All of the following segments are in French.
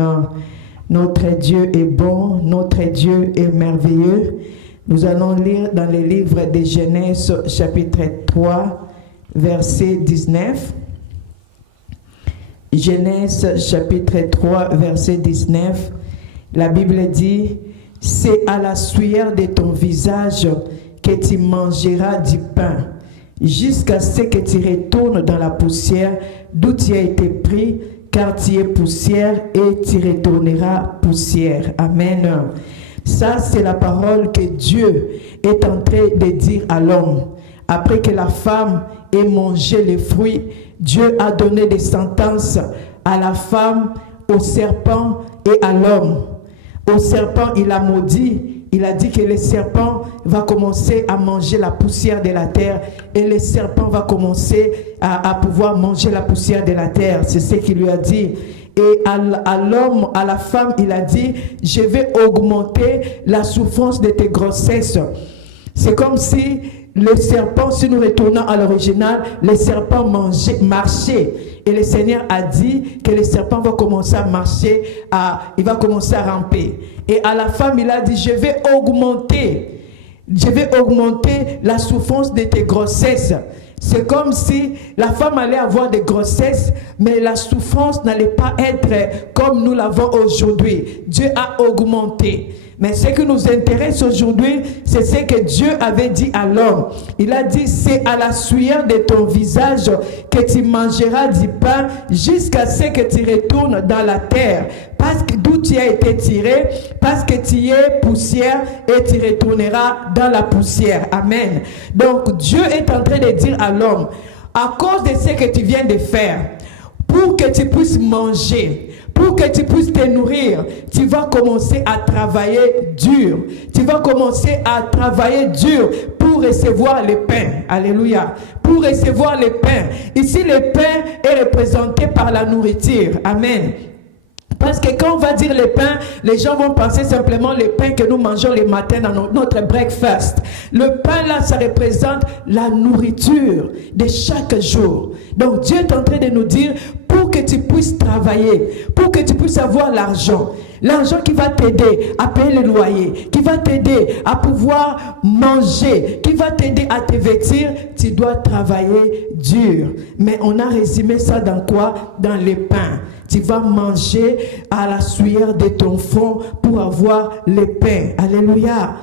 Amen. Notre Dieu est bon, notre Dieu est merveilleux. Nous allons lire dans les livres de Genèse, chapitre 3, verset 19. Genèse, chapitre 3, verset 19. La Bible dit, « C'est à la sueur de ton visage que tu mangeras du pain, jusqu'à ce que tu retournes dans la poussière d'où tu as été pris, car tu es poussière et tu retourneras poussière. » Amen. Ça, c'est la parole que Dieu est en train de dire à l'homme. Après que la femme ait mangé les fruits, Dieu a donné des sentences à la femme, au serpent et à l'homme. Au serpent, il a maudit. Il a dit que le serpent va commencer à manger la poussière de la terre et le serpent va commencer à pouvoir manger la poussière de la terre. C'est ce qu'il lui a dit. Et à l'homme, à la femme, il a dit, je vais augmenter la souffrance de tes grossesses. C'est comme si le serpent, si nous retournons à l'original, le serpent marchait. Et le Seigneur a dit que le serpent va commencer à marcher, il va commencer à ramper. Et à la femme, il a dit, je vais augmenter la souffrance de tes grossesses. C'est comme si la femme allait avoir des grossesses, mais la souffrance n'allait pas être comme nous l'avons aujourd'hui. Dieu a augmenté. Mais ce qui nous intéresse aujourd'hui, c'est ce que Dieu avait dit à l'homme. Il a dit, c'est à la sueur de ton visage que tu mangeras du pain jusqu'à ce que tu retournes dans la terre. Parce que d'où tu as été tiré, parce que tu es poussière et tu retourneras dans la poussière. Amen. Donc Dieu est en train de dire à l'homme, à cause de ce que tu viens de faire, pour que tu puisses manger, pour que tu puisses te nourrir, tu vas commencer à travailler dur. Tu vas commencer à travailler dur pour recevoir le pain. Alléluia. Pour recevoir le pain. Ici, le pain est représenté par la nourriture. Amen. Parce que quand on va dire le pain, les gens vont penser simplement le pain que nous mangeons le matin dans notre breakfast. Le pain là, ça représente la nourriture de chaque jour. Donc Dieu est en train de nous dire, pour que tu puisses travailler, pour que tu puisses avoir l'argent. L'argent qui va t'aider à payer le loyer, qui va t'aider à pouvoir manger, qui va t'aider à te vêtir, tu dois travailler dur. Mais on a résumé ça dans quoi? Dans le pain. Tu vas manger à la sueur de ton front pour avoir le pain. Alléluia.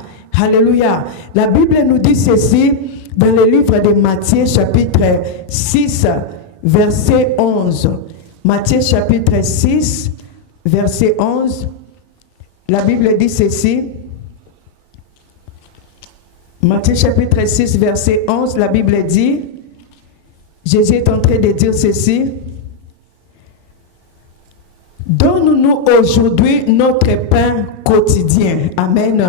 Alléluia. La Bible nous dit ceci dans le livre de Matthieu chapitre 6, verset 11. Matthieu chapitre 6, verset 11. La Bible dit ceci. Matthieu chapitre 6, verset 11. La Bible dit, Jésus est en train de dire ceci. Donne-nous aujourd'hui notre pain quotidien. Amen.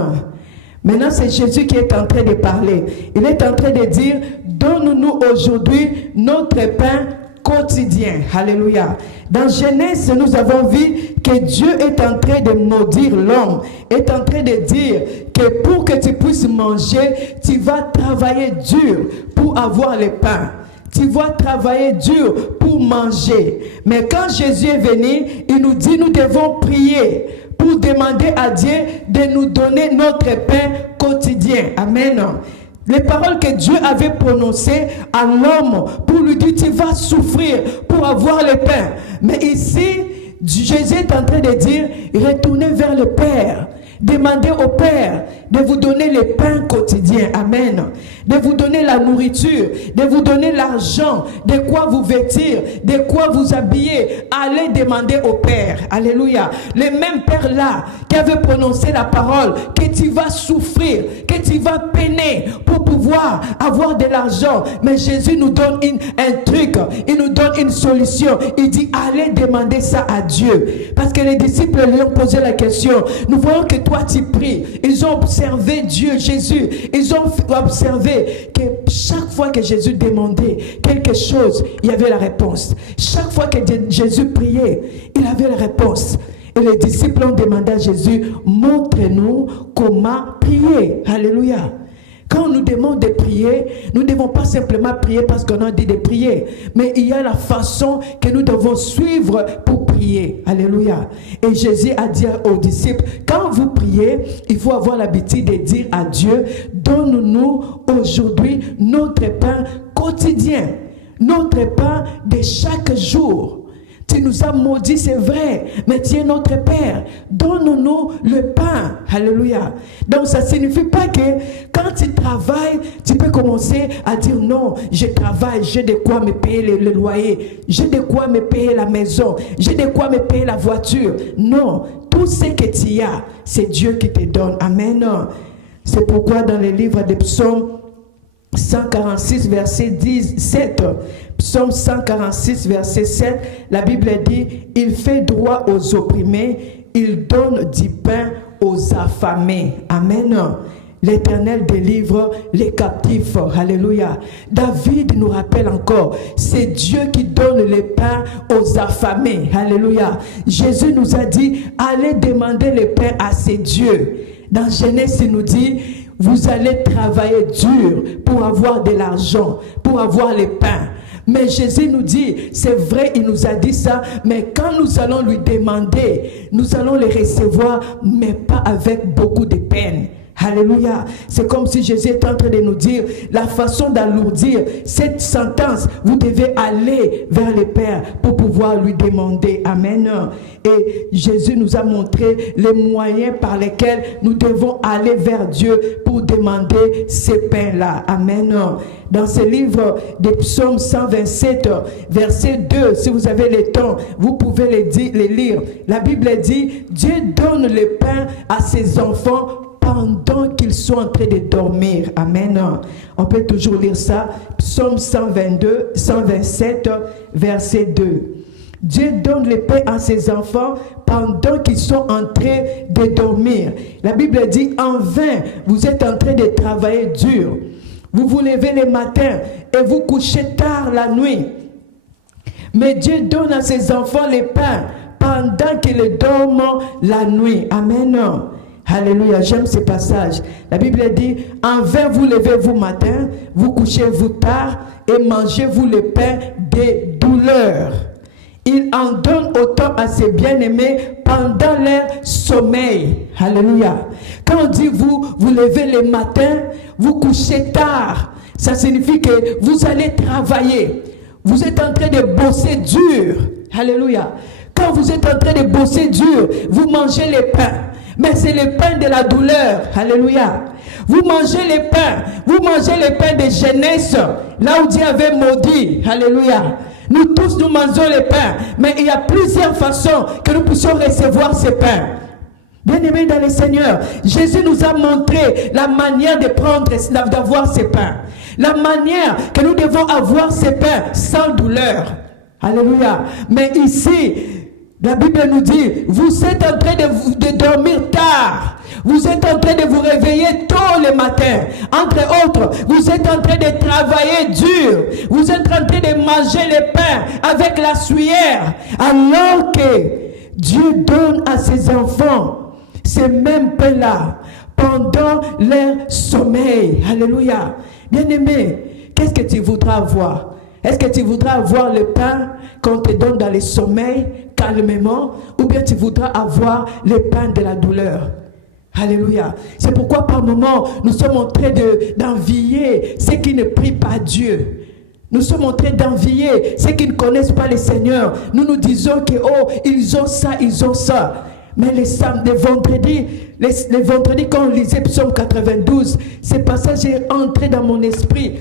Maintenant, c'est Jésus qui est en train de parler. Il est en train de dire, donne-nous aujourd'hui notre pain quotidien. Alléluia. Dans Genèse, nous avons vu que Dieu est en train de maudire l'homme, est en train de dire que pour que tu puisses manger, tu vas travailler dur pour avoir le pain. Tu vas travailler dur pour manger. Mais quand Jésus est venu, il nous dit, nous devons prier pour demander à Dieu de nous donner notre pain quotidien. Amen. Les paroles que Dieu avait prononcées à l'homme pour lui dire, tu vas souffrir pour avoir le pain. Mais ici, Jésus est en train de dire, retournez vers le Père. Demandez au Père de vous donner le pain quotidien. Amen. De vous donner la nourriture, de vous donner l'argent, de quoi vous vêtir, de quoi vous habiller. Allez demander au Père. Alléluia. Le même Père là qui avait prononcé la parole que tu vas souffrir, que tu vas peiner pour pouvoir avoir de l'argent. Mais Jésus nous donne un truc, il nous donne une solution. Il dit, allez demander ça à Dieu. Parce que les disciples lui ont posé la question. Nous voyons que toi tu pries. Ils ont observé Dieu, Jésus. Ils ont observé que chaque fois que Jésus demandait quelque chose, il y avait la réponse. Chaque fois que Jésus priait, il avait la réponse. Et les disciples ont demandé à Jésus, montre-nous comment prier. Alléluia. Quand on nous demande de prier, nous ne devons pas simplement prier parce qu'on a dit de prier, mais il y a la façon que nous devons suivre pour prier. Alléluia. Et Jésus a dit aux disciples, quand vous priez, il faut avoir l'habitude de dire à Dieu, donne-nous aujourd'hui notre pain quotidien, notre pain de chaque jour. Tu nous as maudits, c'est vrai, mais tu es notre Père. Donne-nous le pain. Alléluia. Donc, ça ne signifie pas que quand tu travailles, tu peux commencer à dire non, je travaille, j'ai de quoi me payer le loyer, j'ai de quoi me payer la maison, j'ai de quoi me payer la voiture. Non, tout ce que tu as, c'est Dieu qui te donne. Amen. C'est pourquoi dans les livres des psaumes, 146 verset 17, psaume 146 verset 7, la Bible dit, il fait droit aux opprimés, il donne du pain aux affamés. Amen. L'Éternel délivre les captifs. Alléluia. David nous rappelle encore, c'est Dieu qui donne le pain aux affamés. Alléluia. Jésus nous a dit, allez demander le pain à ces dieux. Dans Genèse, il nous dit, vous allez travailler dur pour avoir de l'argent, pour avoir le pain. Mais Jésus nous dit, c'est vrai, il nous a dit ça, mais quand nous allons lui demander, nous allons le recevoir, mais pas avec beaucoup de peine. Alléluia. C'est comme si Jésus est en train de nous dire la façon d'alourdir cette sentence. Vous devez aller vers le Père pour pouvoir lui demander. Amen. Et Jésus nous a montré les moyens par lesquels nous devons aller vers Dieu pour demander ces pains-là. Amen. Dans ce livre des psaumes 127, verset 2, si vous avez le temps, vous pouvez les lire. La Bible dit, Dieu donne le pain à ses enfants pendant qu'ils sont en train de dormir. Amen. On peut toujours lire ça. Psaume 127, verset 2. Dieu donne le pain à ses enfants pendant qu'ils sont en train de dormir. La Bible dit, en vain, vous êtes en train de travailler dur. Vous vous levez le matin et vous couchez tard la nuit. Mais Dieu donne à ses enfants le pain pendant qu'ils dorment la nuit. Amen. Alléluia, j'aime ce passage. La Bible dit, en vain vous levez-vous matin, vous couchez-vous tard et mangez-vous le pain des douleurs. Il en donne autant à ses bien-aimés pendant leur sommeil. Alléluia. Quand on dit vous levez le matin, vous couchez tard, ça signifie que vous allez travailler. Vous êtes en train de bosser dur. Alléluia. Quand vous êtes en train de bosser dur, vous mangez le pain. Mais c'est le pain de la douleur. Alléluia. Vous mangez le pain. Vous mangez le pain de jeunesse. Là où Dieu avait maudit. Alléluia. Nous tous, nous mangeons le pain. Mais il y a plusieurs façons que nous puissions recevoir ce pain. Bien-aimés dans le Seigneur, Jésus nous a montré la manière de prendre, d'avoir ce pain. La manière que nous devons avoir ce pain sans douleur. Alléluia. Mais ici, la Bible nous dit, vous êtes en train de dormir tard. Vous êtes en train de vous réveiller tôt le matin. Entre autres, vous êtes en train de travailler dur. Vous êtes en train de manger le pain avec la sueur. Alors que Dieu donne à ses enfants ces mêmes pains-là pendant leur sommeil. Alléluia. Bien-aimé, qu'est-ce que tu voudras avoir? Est-ce que tu voudras avoir le pain qu'on te donne dans le sommeil, calmement, ou bien tu voudras avoir le pain de la douleur? Alléluia. C'est pourquoi par moments, nous sommes en train d'envier ceux qui ne prient pas Dieu. Nous sommes en train d'envier ceux qui ne connaissent pas le Seigneur. Nous nous disons que, oh, ils ont ça, ils ont ça. Mais les vendredis, quand on lisait Psaume 92, ce passage est entré dans mon esprit,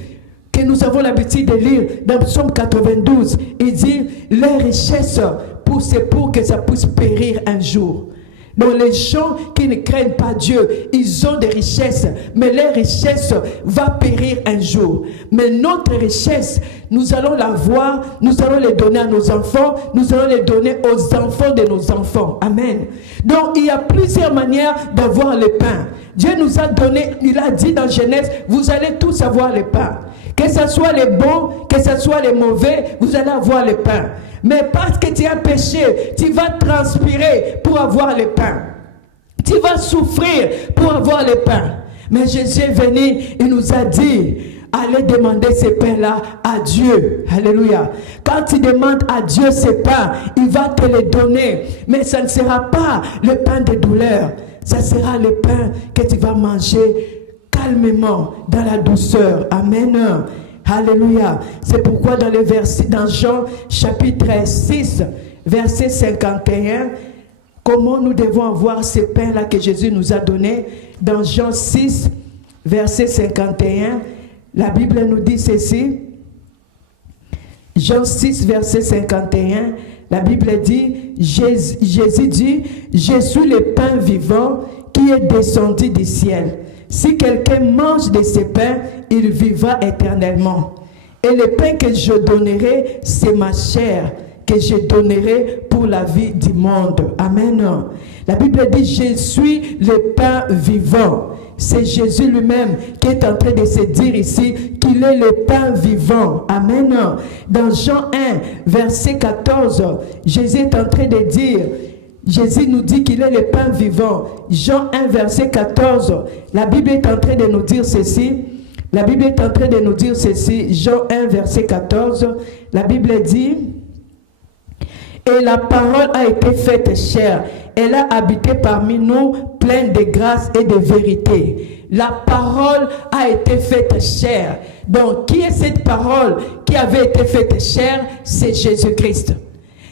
que nous avons l'habitude de lire dans Psaume 92. Il dit, les richesses, c'est pour que ça puisse périr un jour. Donc les gens qui ne craignent pas Dieu, ils ont des richesses, mais les richesses vont périr un jour. Mais notre richesse, nous allons la voir, nous allons les donner à nos enfants, nous allons les donner aux enfants de nos enfants. Amen. Donc il y a plusieurs manières d'avoir le pain. Dieu nous a donné, il a dit dans Genèse, vous allez tous avoir le pain. Que ce soit les bons, que ce soit les mauvais, vous allez avoir le pain. Mais parce que tu as péché, tu vas transpirer pour avoir le pain. Tu vas souffrir pour avoir le pain. Mais Jésus est venu, il nous a dit, allez demander ces pains-là à Dieu. Alléluia. Quand tu demandes à Dieu ces pains, il va te les donner. Mais ça ne sera pas le pain de douleur. Ça sera le pain que tu vas manger calmement, dans la douceur. Amen. Alléluia. C'est pourquoi dans Jean chapitre 6, verset 51, comment nous devons avoir ces pains-là que Jésus nous a donnés. Dans Jean 6, verset 51, la Bible nous dit ceci. Jean 6, verset 51, la Bible dit, Jésus dit, je suis le pain vivant qui est descendu du ciel. Si quelqu'un mange de ces pains, il vivra éternellement. Et le pain que je donnerai, c'est ma chair, que je donnerai pour la vie du monde. Amen. La Bible dit, je suis le pain vivant. C'est Jésus lui-même qui est en train de se dire ici qu'il est le pain vivant. Amen. Dans Jean 1, verset 14, Jésus est en train de dire, Jésus nous dit qu'il est le pain vivant. Jean 1, verset 14, la Bible est en train de nous dire ceci. La Bible est en train de nous dire ceci. Jean 1, verset 14, la Bible dit, et la parole a été faite chair. Elle a habité parmi nous, pleine de grâce et de vérité. La parole a été faite chair. Donc, qui est cette parole qui avait été faite chair? C'est Jésus-Christ.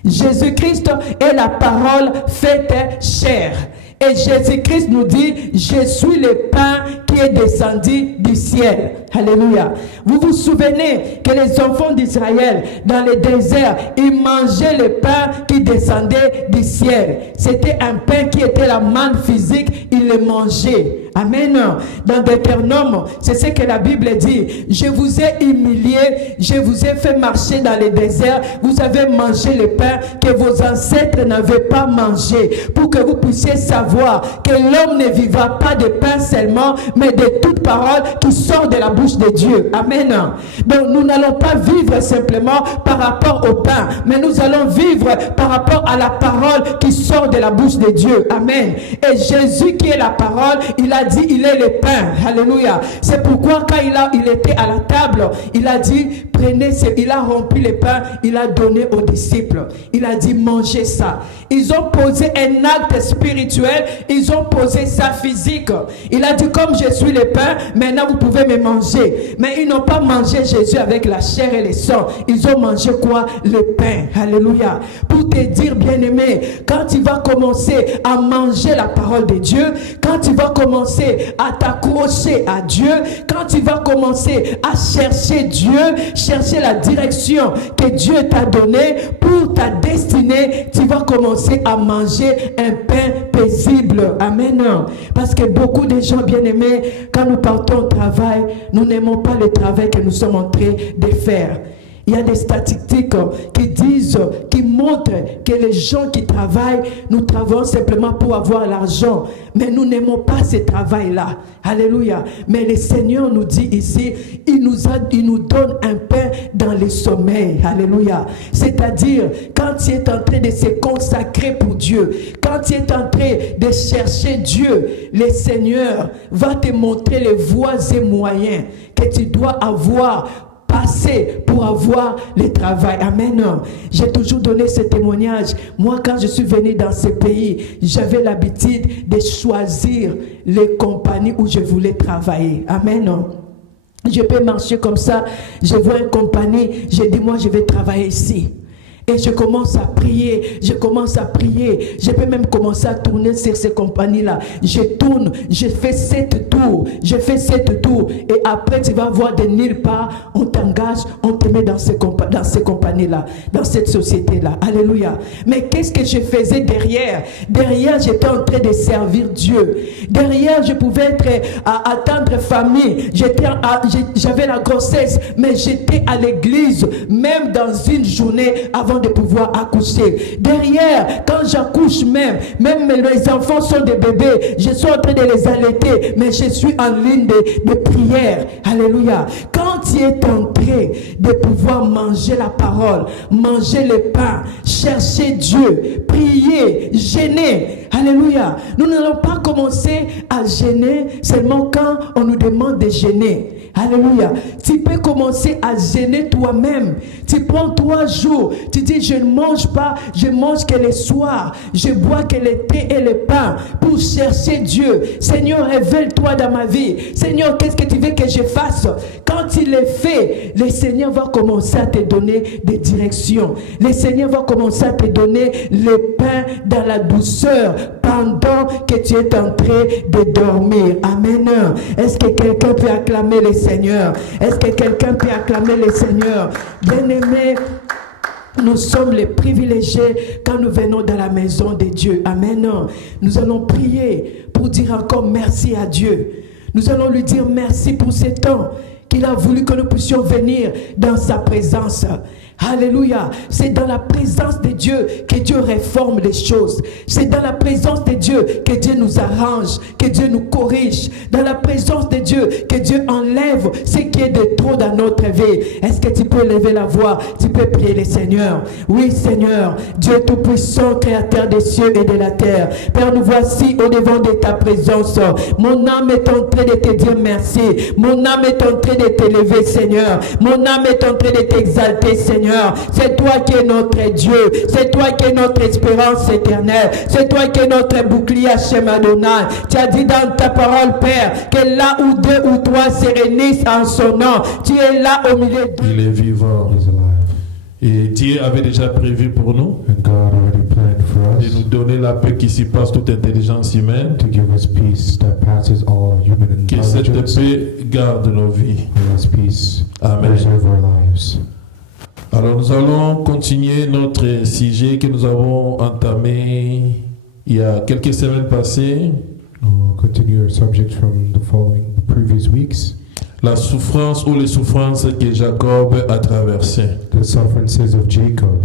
Jésus-Christ est la parole faite chair. Et Jésus-Christ nous dit, je suis le pain qui est descendu du ciel. Alléluia. Vous vous souvenez que les enfants d'Israël, dans le désert, ils mangeaient le pain qui descendait du ciel. C'était un pain qui était la manne physique, ils le mangeaient. Amen. Dans Deutéronome, c'est ce que la Bible dit. Je vous ai humilié, je vous ai fait marcher dans le désert. Vous avez mangé le pain que vos ancêtres n'avaient pas mangé. Pour que vous puissiez savoir que l'homme ne vivra pas de pain seulement, mais de toute parole qui sort de la bouche de Dieu. Amen. Donc nous n'allons pas vivre simplement par rapport au pain, mais nous allons vivre par rapport à la parole qui sort de la bouche de Dieu. Amen. Et Jésus qui est la parole, il a dit, il est le pain. Alléluia. C'est pourquoi quand il était à la table, il a dit, prenez, il a rempli le pain, il a donné aux disciples. Il a dit, mangez ça. Ils ont posé un acte spirituel, ils ont posé ça physique. Il a dit, comme je suis le pain, maintenant vous pouvez me manger. Mais ils n'ont pas mangé Jésus avec la chair et le sang. Ils ont mangé quoi? Le pain. Alléluia. Pour te dire, bien-aimé, quand tu vas commencer à manger la parole de Dieu, quand tu vas commencer à t'accrocher à Dieu, quand tu vas commencer à chercher Dieu, chercher la direction que Dieu t'a donnée pour ta destinée, tu vas commencer à manger un pain paisible. Amen. Parce que beaucoup de gens, bien-aimés, quand nous partons au travail, nous n'aimons pas le travail que nous sommes en train de faire. Il y a des statistiques qui disent, qui montrent que les gens qui travaillent, nous travaillons simplement pour avoir l'argent. Mais nous n'aimons pas ce travail-là. Alléluia. Mais le Seigneur nous dit ici, il nous donne un pain dans le sommeil. Alléluia. C'est-à-dire, quand tu es en train de se consacrer pour Dieu, quand tu es en train de chercher Dieu, le Seigneur va te montrer les voies et moyens que tu dois avoir passer pour avoir le travail. Amen. J'ai toujours donné ce témoignage. Moi, quand je suis venu dans ce pays, j'avais l'habitude de choisir les compagnies où je voulais travailler. Amen. Je peux marcher comme ça. Je vois une compagnie. Je dis, moi, je vais travailler ici. Et je commence à prier, je peux même commencer à tourner sur ces compagnies-là. Je tourne, je fais 7 tours, et après tu vas voir de nulle part, on t'engage, on te met dans ces compagnies-là, dans cette société-là. Alléluia. Mais qu'est-ce que je faisais derrière? Derrière, j'étais en train de servir Dieu. Derrière, je pouvais être à attendre famille. J'avais la grossesse, mais j'étais à l'église, même dans une journée avant de pouvoir accoucher. Derrière, quand j'accouche même les enfants sont des bébés, je suis en train de les allaiter, mais je suis en ligne de prière. Alléluia. Quand tu es en train de pouvoir manger la parole parole, manger le pain, chercher Dieu, prier, jeûner. Alléluia. Nous n'allons pas commencer à jeûner seulement quand on nous demande de jeûner. Alléluia. Tu peux commencer à jeûner toi-même. Tu prends 3 jours. Tu dis, je ne mange pas, je mange que le soir. Je bois que le thé et le pain pour chercher Dieu. Seigneur, révèle-toi dans ma vie. Seigneur, qu'est-ce que tu veux que je fasse? Quand il le fait, le Seigneur va commencer à te donner des directions. Le Seigneur va commencer à te donner le pain dans la douceur pendant que tu es en train de dormir. Amen. Est-ce que quelqu'un peut acclamer le Seigneur? Est-ce que quelqu'un peut acclamer le Seigneur? Bien-aimé, nous sommes les privilégiés quand nous venons dans la maison de Dieu. Amen. Nous allons prier pour dire encore merci à Dieu. Nous allons lui dire merci pour ce temps qu'il a voulu que nous puissions venir dans sa présence. Alléluia. C'est dans la présence de Dieu que Dieu réforme les choses. C'est dans la présence de Dieu que Dieu nous arrange, que Dieu nous corrige. Dans la présence de Dieu que Dieu enlève ce qui est de trop dans notre vie. Est-ce que tu peux lever la voix? Tu peux prier le Seigneur. Oui, Seigneur, Dieu tout-puissant, créateur des cieux et de la terre. Père, nous voici au devant de ta présence. Mon âme est en train de te dire merci. Mon âme est en train de t'élever, Seigneur. Mon âme est en train de t'exalter, Seigneur. C'est toi qui es notre Dieu. C'est toi qui es notre espérance éternelle. C'est toi qui es notre bouclier Hachem Adonai. Tu as dit dans ta parole, Père, que là où 2 ou 3 se réunissent en son nom, tu es là au milieu d'eux. Il est vivant. Et Dieu avait déjà prévu pour nous de nous donner la paix qui surpasse toute intelligence humaine. To give us peace that passes all human Que cette intelligence. paix garde nos vies. Give us peace. Amen. Preserve our lives. Alors nous allons continuer notre sujet que nous avons entamé il y a quelques semaines passées. We'll continue our subject from the previous weeks. La souffrance ou les souffrances que Jacob a traversées. The sufferances of Jacob.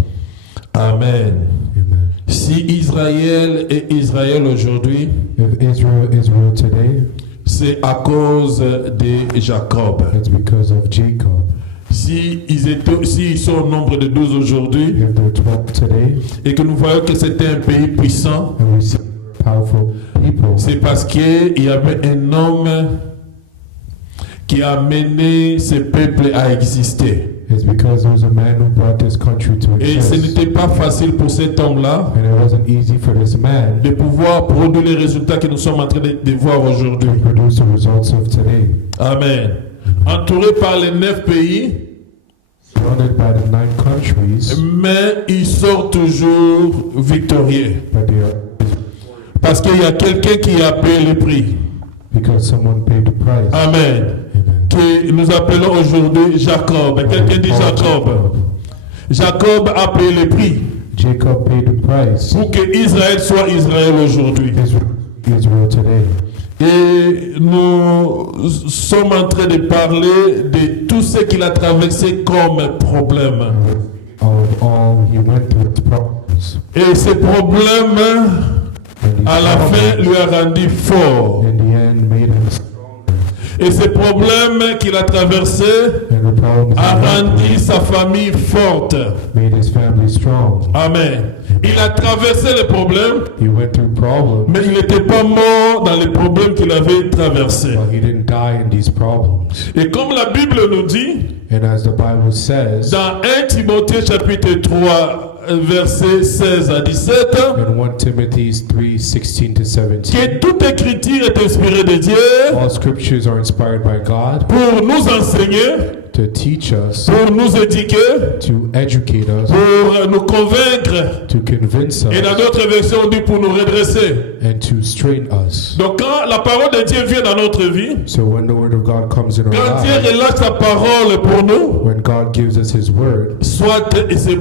Amen. Amen. Si Israël est Israël aujourd'hui, If Israel is Israel today, c'est à cause de Jacob. it's because of Jacob. S'ils sont au nombre de 12 aujourd'hui, If there are 12 today, et que nous voyons que c'était un pays puissant, and we see powerful people, c'est parce qu'il y avait un homme qui a mené ce peuple à exister. it's because there was a man who brought this country to Et ce exist. n'était pas facile pour cet homme-là And it wasn't easy for this man de pouvoir produire les résultats que nous sommes en train de voir aujourd'hui. to produce the results of today. Amen. Entouré par les 9 pays, Surrounded by the 9 countries, mais il sort toujours victorieux. but they are Parce qu'il y a quelqu'un qui a payé le prix. because someone paid the price. Amen. Amen. Que nous appelons aujourd'hui Jacob. Quelqu'un dit Jacob. Jacob a payé le prix Jacob paid the price. pour que Israël soit Israël aujourd'hui. Israel today. Et nous sommes en train de parler de tout ce qu'il a traversé comme problème. Of all he went through, his problems. Et ces problèmes, And à la fin, lui a rendu fort. in the end, made him stronger. Et ces problèmes qu'il a traversés And the problems a he went rendu through sa famille forte. made his family strong. Amen. Il a traversé les problèmes, He went through problems, mais il n'était pas mort dans les problèmes qu'il avait traversés. but he didn't die in these problems. Et comme la Bible nous dit, And as the Bible says dans 1 Timothée chapitre 3, versets 16 à 17, in 1 Timothy 3:16 to 17, que toute écriture est inspirée de Dieu all scriptures are inspired by God pour nous enseigner, to teach us, pour nous éduquer, to educate us, pour nous convaincre. to convince Et dans us, d'autres versions, on dit pour nous redresser. and to straighten us. Donc quand la parole de Dieu vient dans notre vie, So when the word of God comes in our quand Dieu lives, relâche sa parole pour nous, when God gives us his word, soit et c'est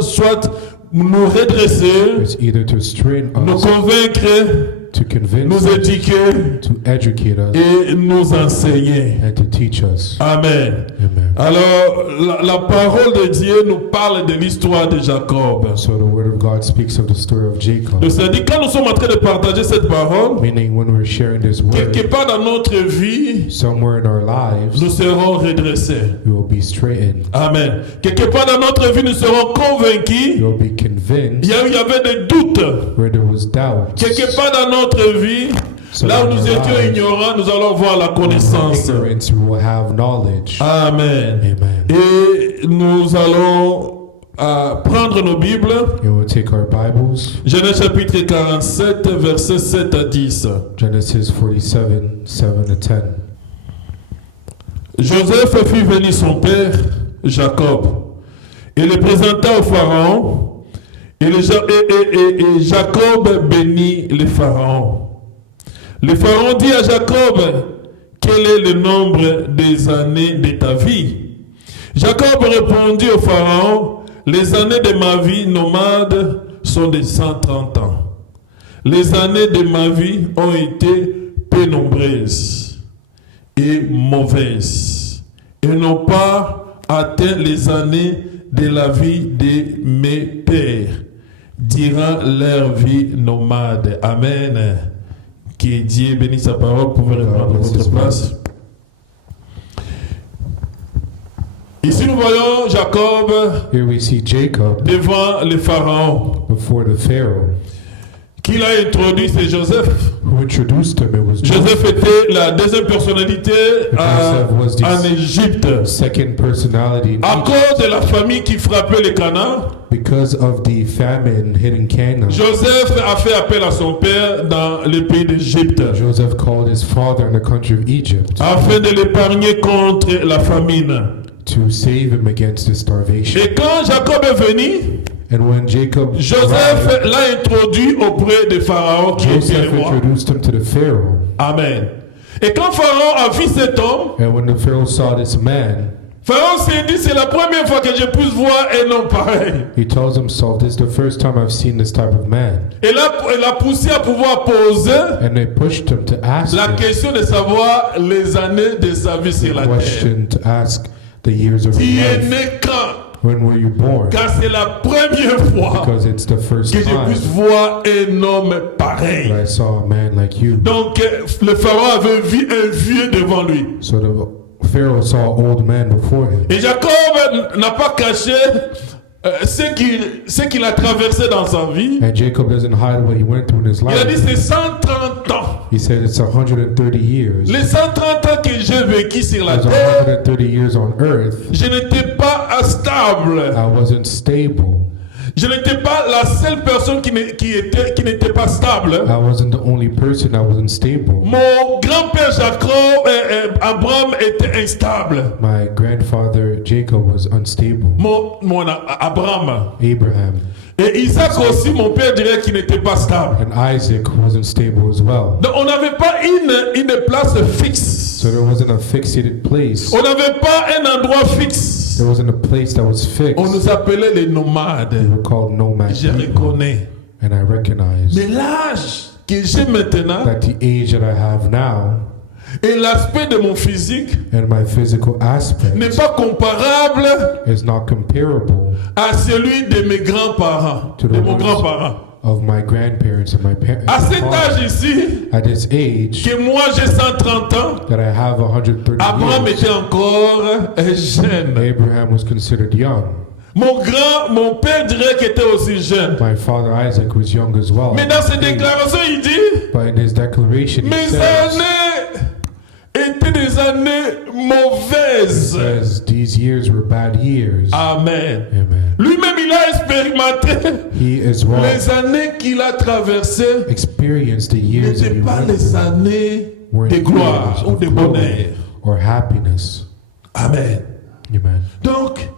soit nous redresser, it's either to straighten nous us, convaincre to convince nous us, éduquer to educate us, et nous enseigner. and to teach us. Amen. Amen. Alors, la parole de Dieu nous parle de l'histoire de Jacob. So the word of God speaks of the story of Jacob, Donc, c'est-à-dire, quand nous sommes en train de partager cette parole, meaning when we're sharing this word, quelque part dans notre vie, somewhere in our lives, nous serons redressés. we will be straightened. Amen. Quelque part dans notre vie, nous serons convaincus. We will be convinced Il y avait des doutes. where there was doubt. Quelque part dans notre vie, là où nous étions ignorants, nous allons voir la connaissance. Ignorance, we will have knowledge. Amen. Amen. Et nous allons prendre nos Bibles. And we'll take our Bibles, Genèse chapitre 47, versets 7 à 10. Genesis 47, 7 to 10. Joseph fit venir son père, Jacob, et le présenta au Pharaon. Et Jacob bénit le Pharaon. Le Pharaon dit à Jacob, quel est le nombre des années de ta vie? Jacob répondit au Pharaon, les années de ma vie nomade sont de 130 ans. Les années de ma vie ont été peu nombreuses et mauvaises, et n'ont pas atteint les années de la vie de mes pères durant leur vie nomade. Amen. Que Dieu bénisse sa parole. Vous pouvez reprendre votre place. Ici nous voyons Jacob Here we see Jacob devant le Pharaon. before the Pharaoh. Qui l'a introduit, c'est Joseph. Who introduced him? It was Joseph était la deuxième personnalité en Égypte. second personality in À Egypt. cause de la famine qui frappait le Canaan, Because of the famine hitting Canaan, Joseph a fait appel à son père dans le pays d'Égypte Joseph called his father in the country of Egypt afin de l'épargner contre la famine. to save him against the starvation. Et quand Jacob est venu, And when Jacob Joseph arrived, l'a introduit auprès de Pharaon qui était Joseph le roi. introduced him to the Pharaoh. Amen. Et quand Pharaon a vu cet homme, And when the Pharaoh saw this man, Pharaon s'est dit, c'est la première fois que je puisse voir un homme pareil. he tells himself, this is the first time I've seen this type of man. Et là, il a poussé à pouvoir poser And they pushed him to ask la him question de savoir les années de sa vie sur la the terre. question, to ask the years of Tu his es life. né quand? When were you born? Car c'est la première fois Because it's the first que je time puisse voir un homme pareil. that I saw a man like you. Donc, le Pharaon avait vu un vieux devant lui. So the Pharaoh saw an old man before him. Et Jacob n'a pas caché ce qu'il a traversé dans sa vie. And Jacob doesn't hide what he went through in his Il a dit, life. c'est 130 ans. He said it's 130 years. Les 130 ans que j'ai vécu sur la It was terre, 130 years on earth. je n'étais pas stable. I wasn't stable. Je n'étais pas la seule personne qui n'était pas stable. I wasn't the only person that wasn't stable. Mon grand-père Jacob, Abraham était instable. My grandfather Jacob was unstable. Mon Abraham. Abraham Et Isaac aussi, mon père dirait qu'il n'était pas stable. and Isaac wasn't stable as well. Donc on n'avait pas une place fixe. So there wasn't a fixated place. On n'avait pas un endroit fixe. There wasn't a place that was fixed. On nous appelait les They nomades. were called nomad Je people. reconnais. And I recognize Mais l'âge que j'ai maintenant that the age that I have now et l'aspect de mon physique and my physical aspect n'est pas comparable is not comparable à celui de mes grands-parents, To the de mon ones- grand-parent. of my grandparents and my parents. À cet âge ici, At this age que moi j'ai 130 ans, that I have 130 Abraham years, était encore jeune. Abraham was considered young. Mon père dirait qu'il était aussi jeune. My father Isaac was young as well. Mais dans ses déclarations, il dit, But in his declaration, he mes says, années étaient des années mauvaises. says these years were bad years. Amen. Amen. Lui-même, il a expérimenté He as well les années qu'il a traversées experienced the years that n'étaient he pas went les through années weren't de years gloire ou of de glory bonheur. or happiness. Amen. Amen. Donc,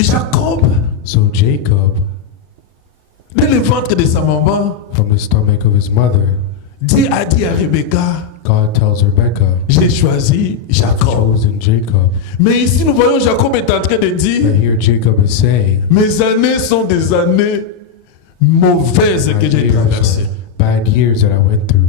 Jacob, So Jacob, dans le ventre de sa maman, from the stomach of his mother, Dieu a dit à Rebecca, God tells Rebecca, j'ai choisi Jacob. chosen Jacob. Mais ici, nous voyons Jacob est en train de And dire, here Jacob is saying, mes années sont des années mauvaises my que j'ai years traversées. bad years that I went through.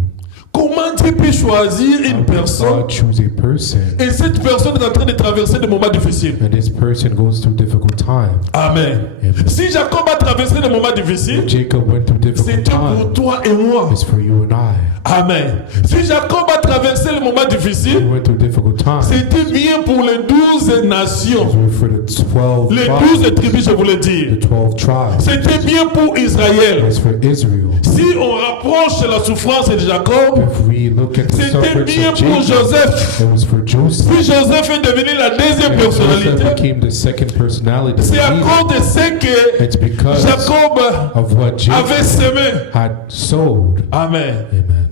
Comment Dieu peut choisir une How can personne God choose a person, et cette personne est en train de traverser des moments difficiles? and this person goes through difficult times? Amen. Amen. Si Jacob a traversé des moments If difficiles, Jacob went through difficult c'était pour times, toi et moi. it's for you and I. Amen. Si Jacob a traversé les moments He difficiles, went through difficult times. c'était bien pour les 12 nations. It was for the 12 Les tribes. 12 tribus, je voulais dire. The 12 tribes. C'était bien pour It Israël. was for Israel. Si on rapproche la souffrance de Jacob, If we look at the c'était sufferings bien of pour Jacob, Joseph. it was for Joseph. Si Joseph est devenu la deuxième And Joseph personnalité, became the second personality. c'est à of cause de ce que It's because Jacob of what Jacob avait semé. had sowed. Amen. Amen.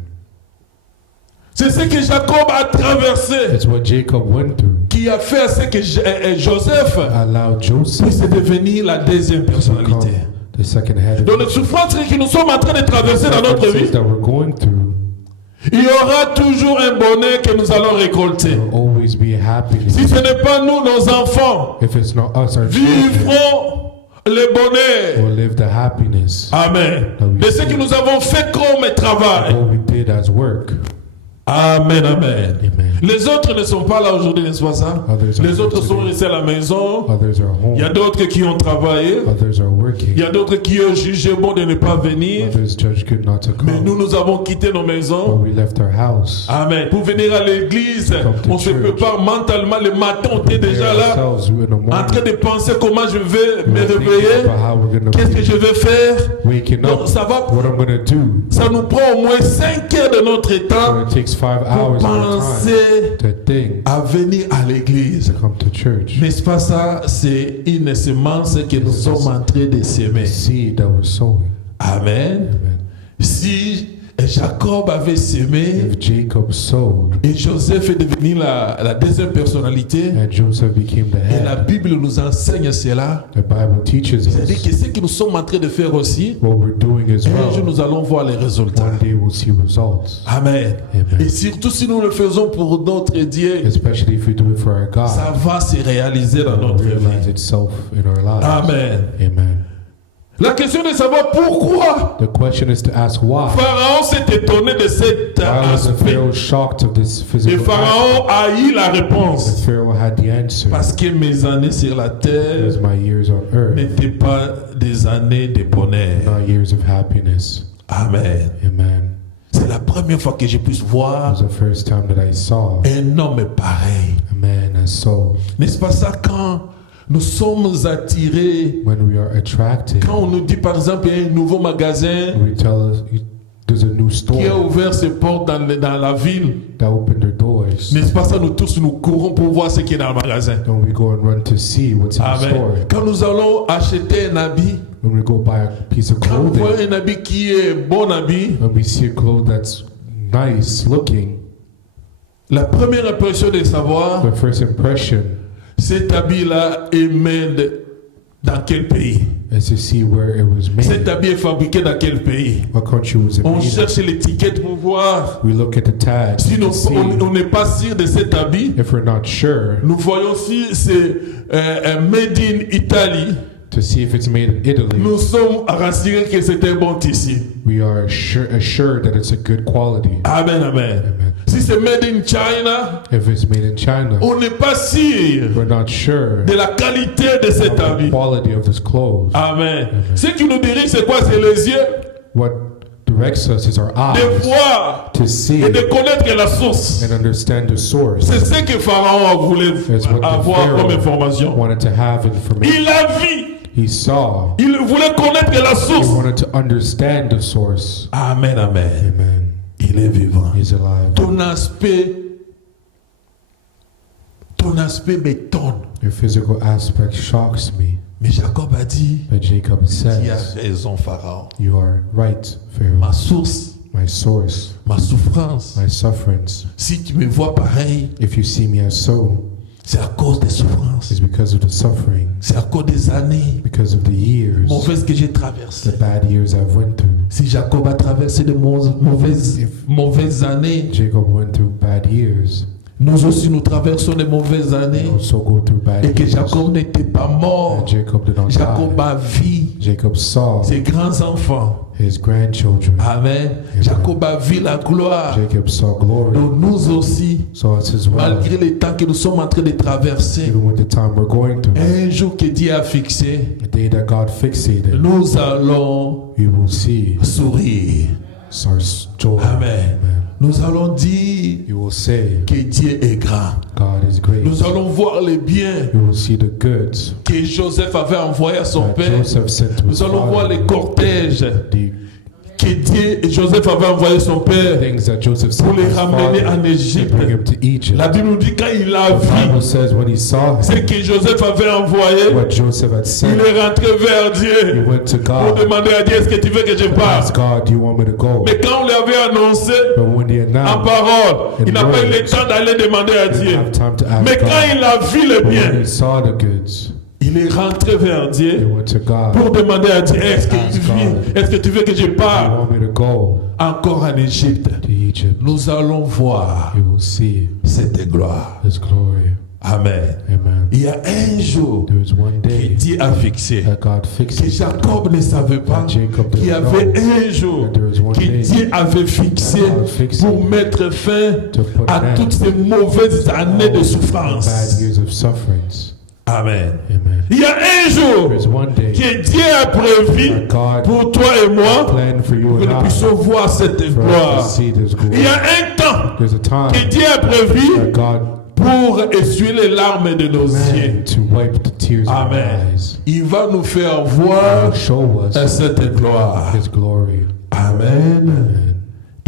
C'est ce que Jacob a traversé It's what Jacob went through. qui a fait à ce que Joseph Allowed Joseph puisse devenir la deuxième to become personnalité. the second head Dans of les souffrances que nous sommes en train de traverser dans notre vie, the that we're going through. il y aura toujours un bonheur que nous allons récolter. There will always be a happiness. Si ce n'est pas nous, nos enfants If it's not us, our children vivront le bonheur. will live the happiness Amen. De ce que nous avons fait comme of travail. what we did as work. Amen, amen. Amen. Les autres ne sont pas là aujourd'hui, n'est-ce pas ça? Others are Les autres sont today. restés à la maison. Others are Il y a home. d'autres qui ont travaillé. Others are working. Il y a d'autres qui ont jugé bon de ne pas venir. Others judge good not to Mais nous, come. nous avons quitté nos But maisons. we left our house. Amen. Pour venir à l'église, Come to on se church. prépare mentalement. Le matin, on était déjà Prepare là, ourselves in the en train morning. de penser comment je vais me We're thinking réveiller. about how we're gonna Qu'est-ce que je be vais faire? waking Donc, up. ça va, What I'm gonna do. ça nous prend au moins 5 heures de notre So temps it takes 5 pour hours of our time penser to think à venir à l'église. to come to church. N'est-ce pas ça? C'est une semence que nous sommes en train de The semer. seed that we're sowing. Amen. Amen. Si Jacob avait semé If Jacob sowed et Joseph est devenu la deuxième personnalité, and Joseph became the et la head, Bible nous enseigne cela, the Bible teaches c'est-à-dire us que ce que nous sommes en train de faire aussi, what we're doing as un jour well. nous allons voir les résultats. One day we'll see results. Amen. Amen. Et surtout si nous le faisons pour notre Dieu, Especially if we do it for our ça God, va se réaliser dans it will notre realize vie. itself in our lives. Amen. Amen. La question est de savoir pourquoi The question is to ask why. Pharaon s'est étonné de cet Why was the aspect. Pharaoh shocked of this Et physical aspect? Pharaon a eu la The réponse. Pharaoh had the answer. Parce que mes années sur la terre Because my years on earth, n'étaient pas des années de bonheur. not years of happiness. Amen. Amen. C'est la première fois que je puisse It was voir the first time that I saw un homme pareil. a man as so. N'est-ce pas ça quand nous sommes attirés, When we are attracted, quand on nous dit par exemple il y a un nouveau magasin we tell us there's a new qui a store ouvert ses portes dans la ville, that opened their doors. n'est-ce pas ça, nous tous nous courons pour voir ce qui est dans le magasin. Then we go and run to see what's in the Amen. store. Quand nous allons acheter un habit, When we go buy a piece of quand on voit clothing, un habit qui est bon habit, when we see a clothes that's nice looking, la première impression de savoir the first impression cet habit-là est made dans quel pays. is to see where it was Cet made, habit est fabriqué dans quel pays. what country was it On made in. cherche l'étiquette pour voir. We look at the tag Si to see. on n'est pas sûr de cet habit, If we're not sure, nous voyons si c'est un made in Italy. to see if it's made in Italy, Nous sommes rassurés que c'est un bon tissu. we are assured that it's a good quality. Amen, amen. Amen. Si c'est made in China, If it's made in China, on n'est pas sûr we're not sure de la qualité de cet of the habit. quality of this clothes. Amen. Ce qui nous dirige, c'est quoi? C'est les yeux. What directs us is our De eyes voir to see et de connaître la source. and understand the source. C'est ce que Pharaon a voulu It's what the avoir comme Pharaoh information. wanted to have information. Il a vu. He saw. Il voulait connaître la He source. wanted to understand the source. Amen, amen. Amen. Il est vivant. He's alive. Ton aspect m'étonne. Your physical aspect shocks me. Mais Jacob a dit, But Jacob tu as says, raison, Pharaon. you are right, Pharaoh. Ma source, My source, ma souffrance. my sufferings. Si tu me vois pareil, If you see me as so, c'est à cause des souffrances. it's because of the suffering, C'est à cause des années because of the years, mauvaises que j'ai the traversées. bad years I've went through. Si Jacob a traversé de mauvaises années, Jacob went through bad years. Nous aussi, nous traversons des mauvaises années. We also go through bad Et que years. Jacob n'était pas mort. And Jacob did not Jacob die. a vu Jacob saw ses grands-enfants. his grandchildren. Amen. Jacob a vu la gloire. Jacob saw glory. Donc nous aussi, Saw us as well. malgré les temps que nous sommes en train de traverser, Even with the time we're going through, un jour que Dieu a fixé, the day that God fixated, nous allons we will see sourire. our joy. Amen. Nous allons dire You will say, que Dieu est grand. God is great. Nous allons voir les biens You will see the goods que Joseph avait envoyés à son that père. Joseph sent to his Nous allons voir les father. cortèges The que Dieu et Joseph avait envoyé son père things that Joseph pour sent to les his ramener en father to Égypte. bring him to Egypt. La Bible nous dit quand il a The vu Bible says when he saw ce him, que Joseph avait envoyé, what Joseph had il sent, est rentré vers he Dieu went to pour God demander à Dieu est-ce que tu veux que je to ask parte. God, do you want me to go? Mais quand on lui avait annoncé But when he en announced, parole, il n'a pas eu le words, temps d'aller demander à he didn't Dieu. have time to ask Mais quand God. il a vu le But when bien, he saw the goods, il est rentré vers he Dieu went to God. pour demander à Dieu est-ce que Ask tu veux, God. est-ce que tu veux que je Do you parte want me to go encore en Égypte. to Egypt? Nous allons voir You will see cette gloire. his glory. Amen. Amen. Il y a un jour There was one que day Dieu a fixé, that God que fixed Jacob ne savait pas, that Jacob qu'il y didn't avait know un jour that there was one que day Dieu avait fixé that God fixed pour mettre fin to put à an toutes end ces mauvaises années de to souffrance. bad years of sufferance. Amen. Amen. Il y a un jour There's one day que Dieu a prévu that God pour toi et moi planned for you que and nous I puissions voir cette for us gloire. to see this Il y glory. a un temps There's a time que Dieu a prévu that God pour essuyer les larmes de nos yeux. planned to wipe the tears of our Amen. eyes. Il va nous faire He voir will show us cette gloire. his glory. Amen. Amen.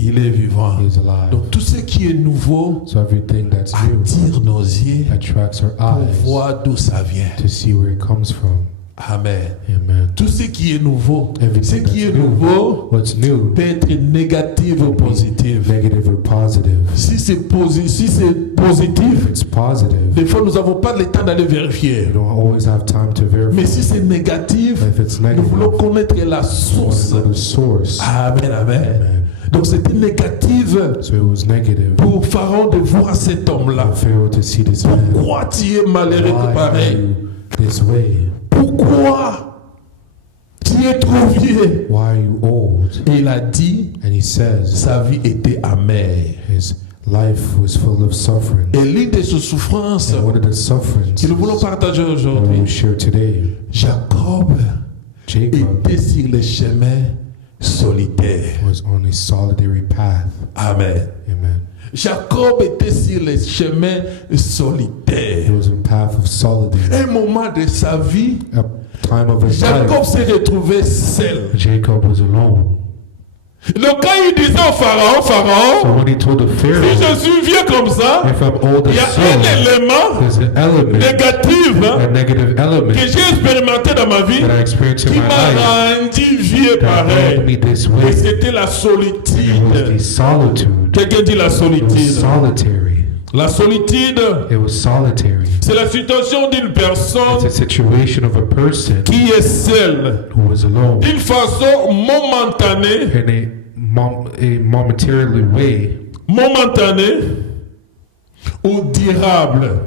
Il est vivant. He is alive. Donc tout ce qui est nouveau So everything that's new attire nos yeux attracts our pour eyes voir d'où ça vient. to see where it comes from. Amen. Amen. Tout ce qui est nouveau, ce Everything qui est that's new, nouveau what's new, peut être négatif ou positif. negative or positive. Si c'est positif, If it's positive, des fois nous n'avons pas le temps d'aller you vérifier. don't always have time to verify. Mais si c'est négatif, If it's nous negative, voulons connaître la you want source. to know the source. Amen, amen. Amen. Donc c'était négatif So it was negative pour Pharaon de voir cet homme-là. for Pharaoh to see this man. Pourquoi tu es malheureux Why are pareil? you this way? Pourquoi tu es trop vieux? Why are you old? Et il a dit, And he says sa vie était amère. his life was full of suffering. Et l'une de ses souffrances And one of the sufferings que nous voulons that partager we aujourd'hui, will share today, Jacob Jacob était sur le chemin solitaire. was on a solitary path. Amen. Amen. Jacob était sur le chemin He solitaire. was in a path of solitude. Un moment de sa vie, A time of his Jacob life, s'est retrouvé seul. Jacob was alone. Donc quand il disait au Pharaon, So Pharaon, when he told the si Pharaoh, je suis vieux comme ça, if I'm old il y a as so, un élément there's an element, négatif a negative que element j'ai expérimenté dans ma vie that I experienced in qui my m'a life rendu vieux that made pareil. me this Et way. c'était la It was the solitude. solitude. Quelqu'un dit la It was solitude. solitary. La solitude, It was solitary. c'est la situation d'une It's a personne situation of a person qui est seule, who was alone d'une façon momentanée, in a momentarily way, ou durable.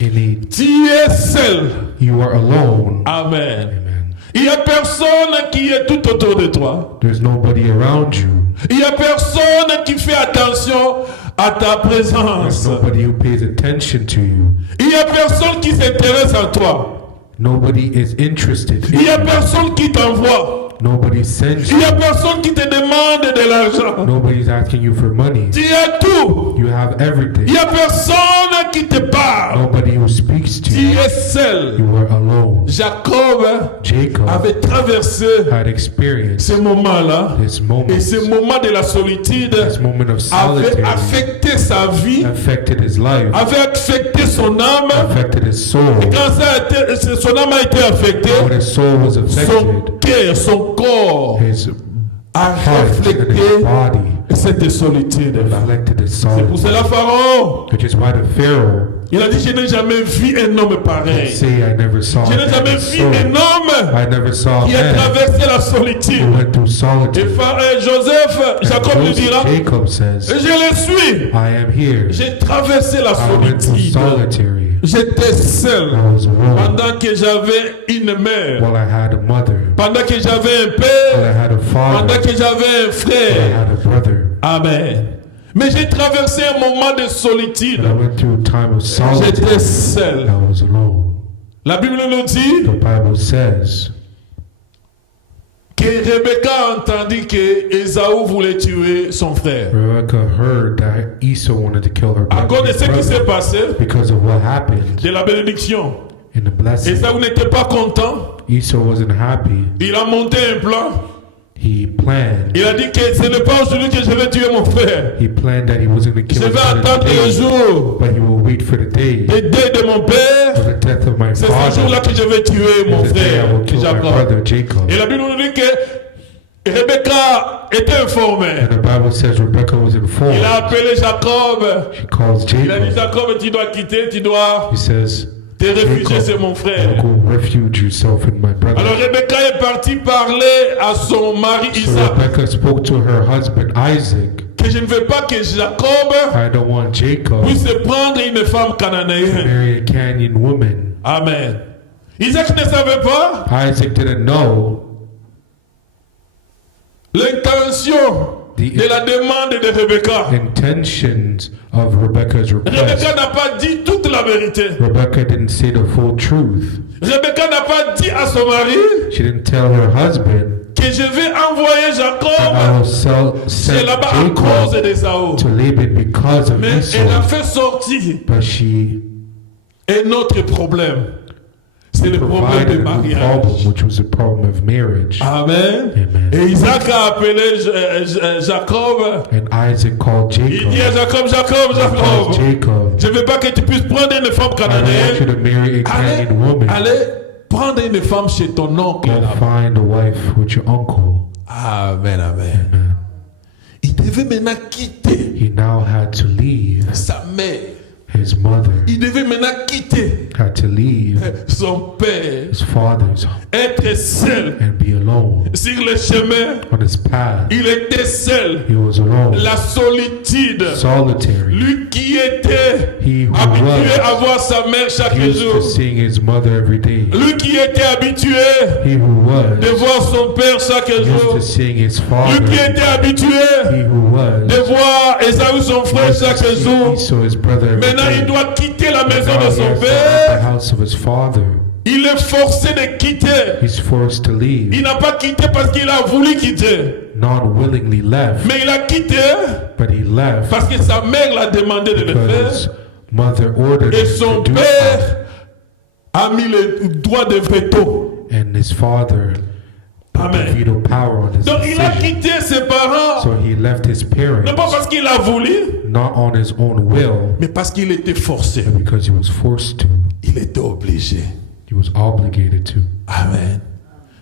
in Tu es seul. you are alone. Amen. Amen. Il n'y a personne qui est tout autour de toi. There's nobody around you. Il n'y a personne qui fait attention à ta There's présence. nobody who pays attention to you. Il n'y a personne qui s'intéresse à toi. Nobody is interested in Il n'y a you. personne qui t'envoie. Nobody sends Il n'y a you. personne qui te demande de l'argent. Nobody's asking you for money. Tu as tout. You have Il everything. n'y a personne qui te parle. Nobody who speaks to Tu you. es seul. You are alone. Jacob Jacob avait traversé had experienced ce moment-là. this moment, Et ce moment de la solitude this moment of avait solitude affecté sa vie, affected his life, avait affecté son âme. affected his soul. Quand son âme a été affectée, When his soul was son affected, cœur, son corps his a heart and his reflété body cette solitude-là. reflected his C'est pour solitude. cela, Pharaon, Which is why the Pharaoh Il a dit, je n'ai jamais vu un homme Don't pareil. say I never saw Je a n'ai man jamais as vu un soul. homme I never saw a qui a man traversé la who solitude. went through Et solitude. Joseph, And Jacob lui dira, Jacob says, je le suis. I am here. J'ai traversé la I went through solitude. solitary. J'étais seul I was alone pendant que j'avais une mère, while I had a mother, pendant que j'avais un while père, I had a pendant father, que j'avais un while I frère. had a brother. Amen. Mais j'ai traversé un moment de solitude. And I went through a time of solitude. J'étais seul. I was alone. La Bible nous dit The Bible says que Rebecca a entendu que Ésaü voulait tuer son frère. Rebecca heard that Esau wanted to kill her À cause de ce qui s'est brother passé, because of what happened de la bénédiction. in the blessing. Ésaü n'était pas content. Esau wasn't happy. Il a monté un plan. He planned. Il a dit que ce n'est pas aujourd'hui que je vais tuer mon frère. He planned that he was going to Je kill his vais brother attendre le today, jour but he will wait for the day des deuil de mon for père. the death of my C'est ce jour-là father. que je vais tuer mon Is the day I frère, will kill my Jacob. brother Jacob. Et la Bible nous dit que Rebecca était informée. And the Bible says Rebecca was Il a informed. appelé Jacob. She calls Il a dit, Jacob. Jacob, tu dois quitter, tu dois He says, te réfugier, c'est Jacob, mon frère. go refuge yourself in my brother. Alors Rebecca est partie parler à son mari So Isaac Rebecca spoke to her husband Isaac. que je ne veux pas que Jacob I don't want Jacob puisse prendre une femme to cananéenne. marry a Canaan woman. Amen. Isaac ne savait pas Isaac didn't know l'intention de la demande de Rebecca. the intentions of Rebecca's Rebecca request. n'a pas dit toute la vérité. Rebecca didn't say the full truth. Rebecca n'a pas dit à son mari She didn't tell her husband que je vais envoyer that I Jacob will c'est send là-bas à cause Jacob d'Ésaü. to Laban because of Mais elle a Esau. fait sortir But she un autre problème. C'est le problème provided de a new mariage. problem, which was the problem of marriage. Amen. Amen. Et Isaac a appelé Jacob. And Isaac called Il dit à Jacob. Jacob, He calls Jacob. je ne veux pas que tu puisses prendre une femme I don't want you cananéenne. to marry a Canaan woman. Allez prendre une femme chez ton oncle. Go find a wife with your uncle. Amen, amen. Amen. Il devait maintenant quitter He now had to leave sa mère. his mother, Il devait maintenant quitter had to leave son père. his father's Être seul and be alone sur le chemin. on his path. Il était seul. He was alone, La solitude. solitary. Lui qui était He who habitué à was voir sa mère chaque used to jour. seeing his mother every day. Lui qui était habitué He who de was voir son père chaque used jour. to seeing his Lui qui father. était habitué He who de was voir Ésaü son frère used to chaque see jour. Esau his brother every Maintenant, il day. doit quitter la But maison now de he son has to leave the père. house of his father. Il est forcé de quitter. He's forced to leave. Il n'a pas quitté parce qu'il a voulu quitter. Not willingly left, Mais il a quitté but he left parce que sa mère l'a demandé de le because faire. mother ordered Et him son to do so. père a mis le droit de veto. And his father put the Amen. veto power on his Donc il a decision. quitté ses parents. So he left his Non pas parents, parce qu'il a voulu, not on his own will, mais parce qu'il était forcé. but because he was forced to. Il était obligé. He was obligated to. Amen.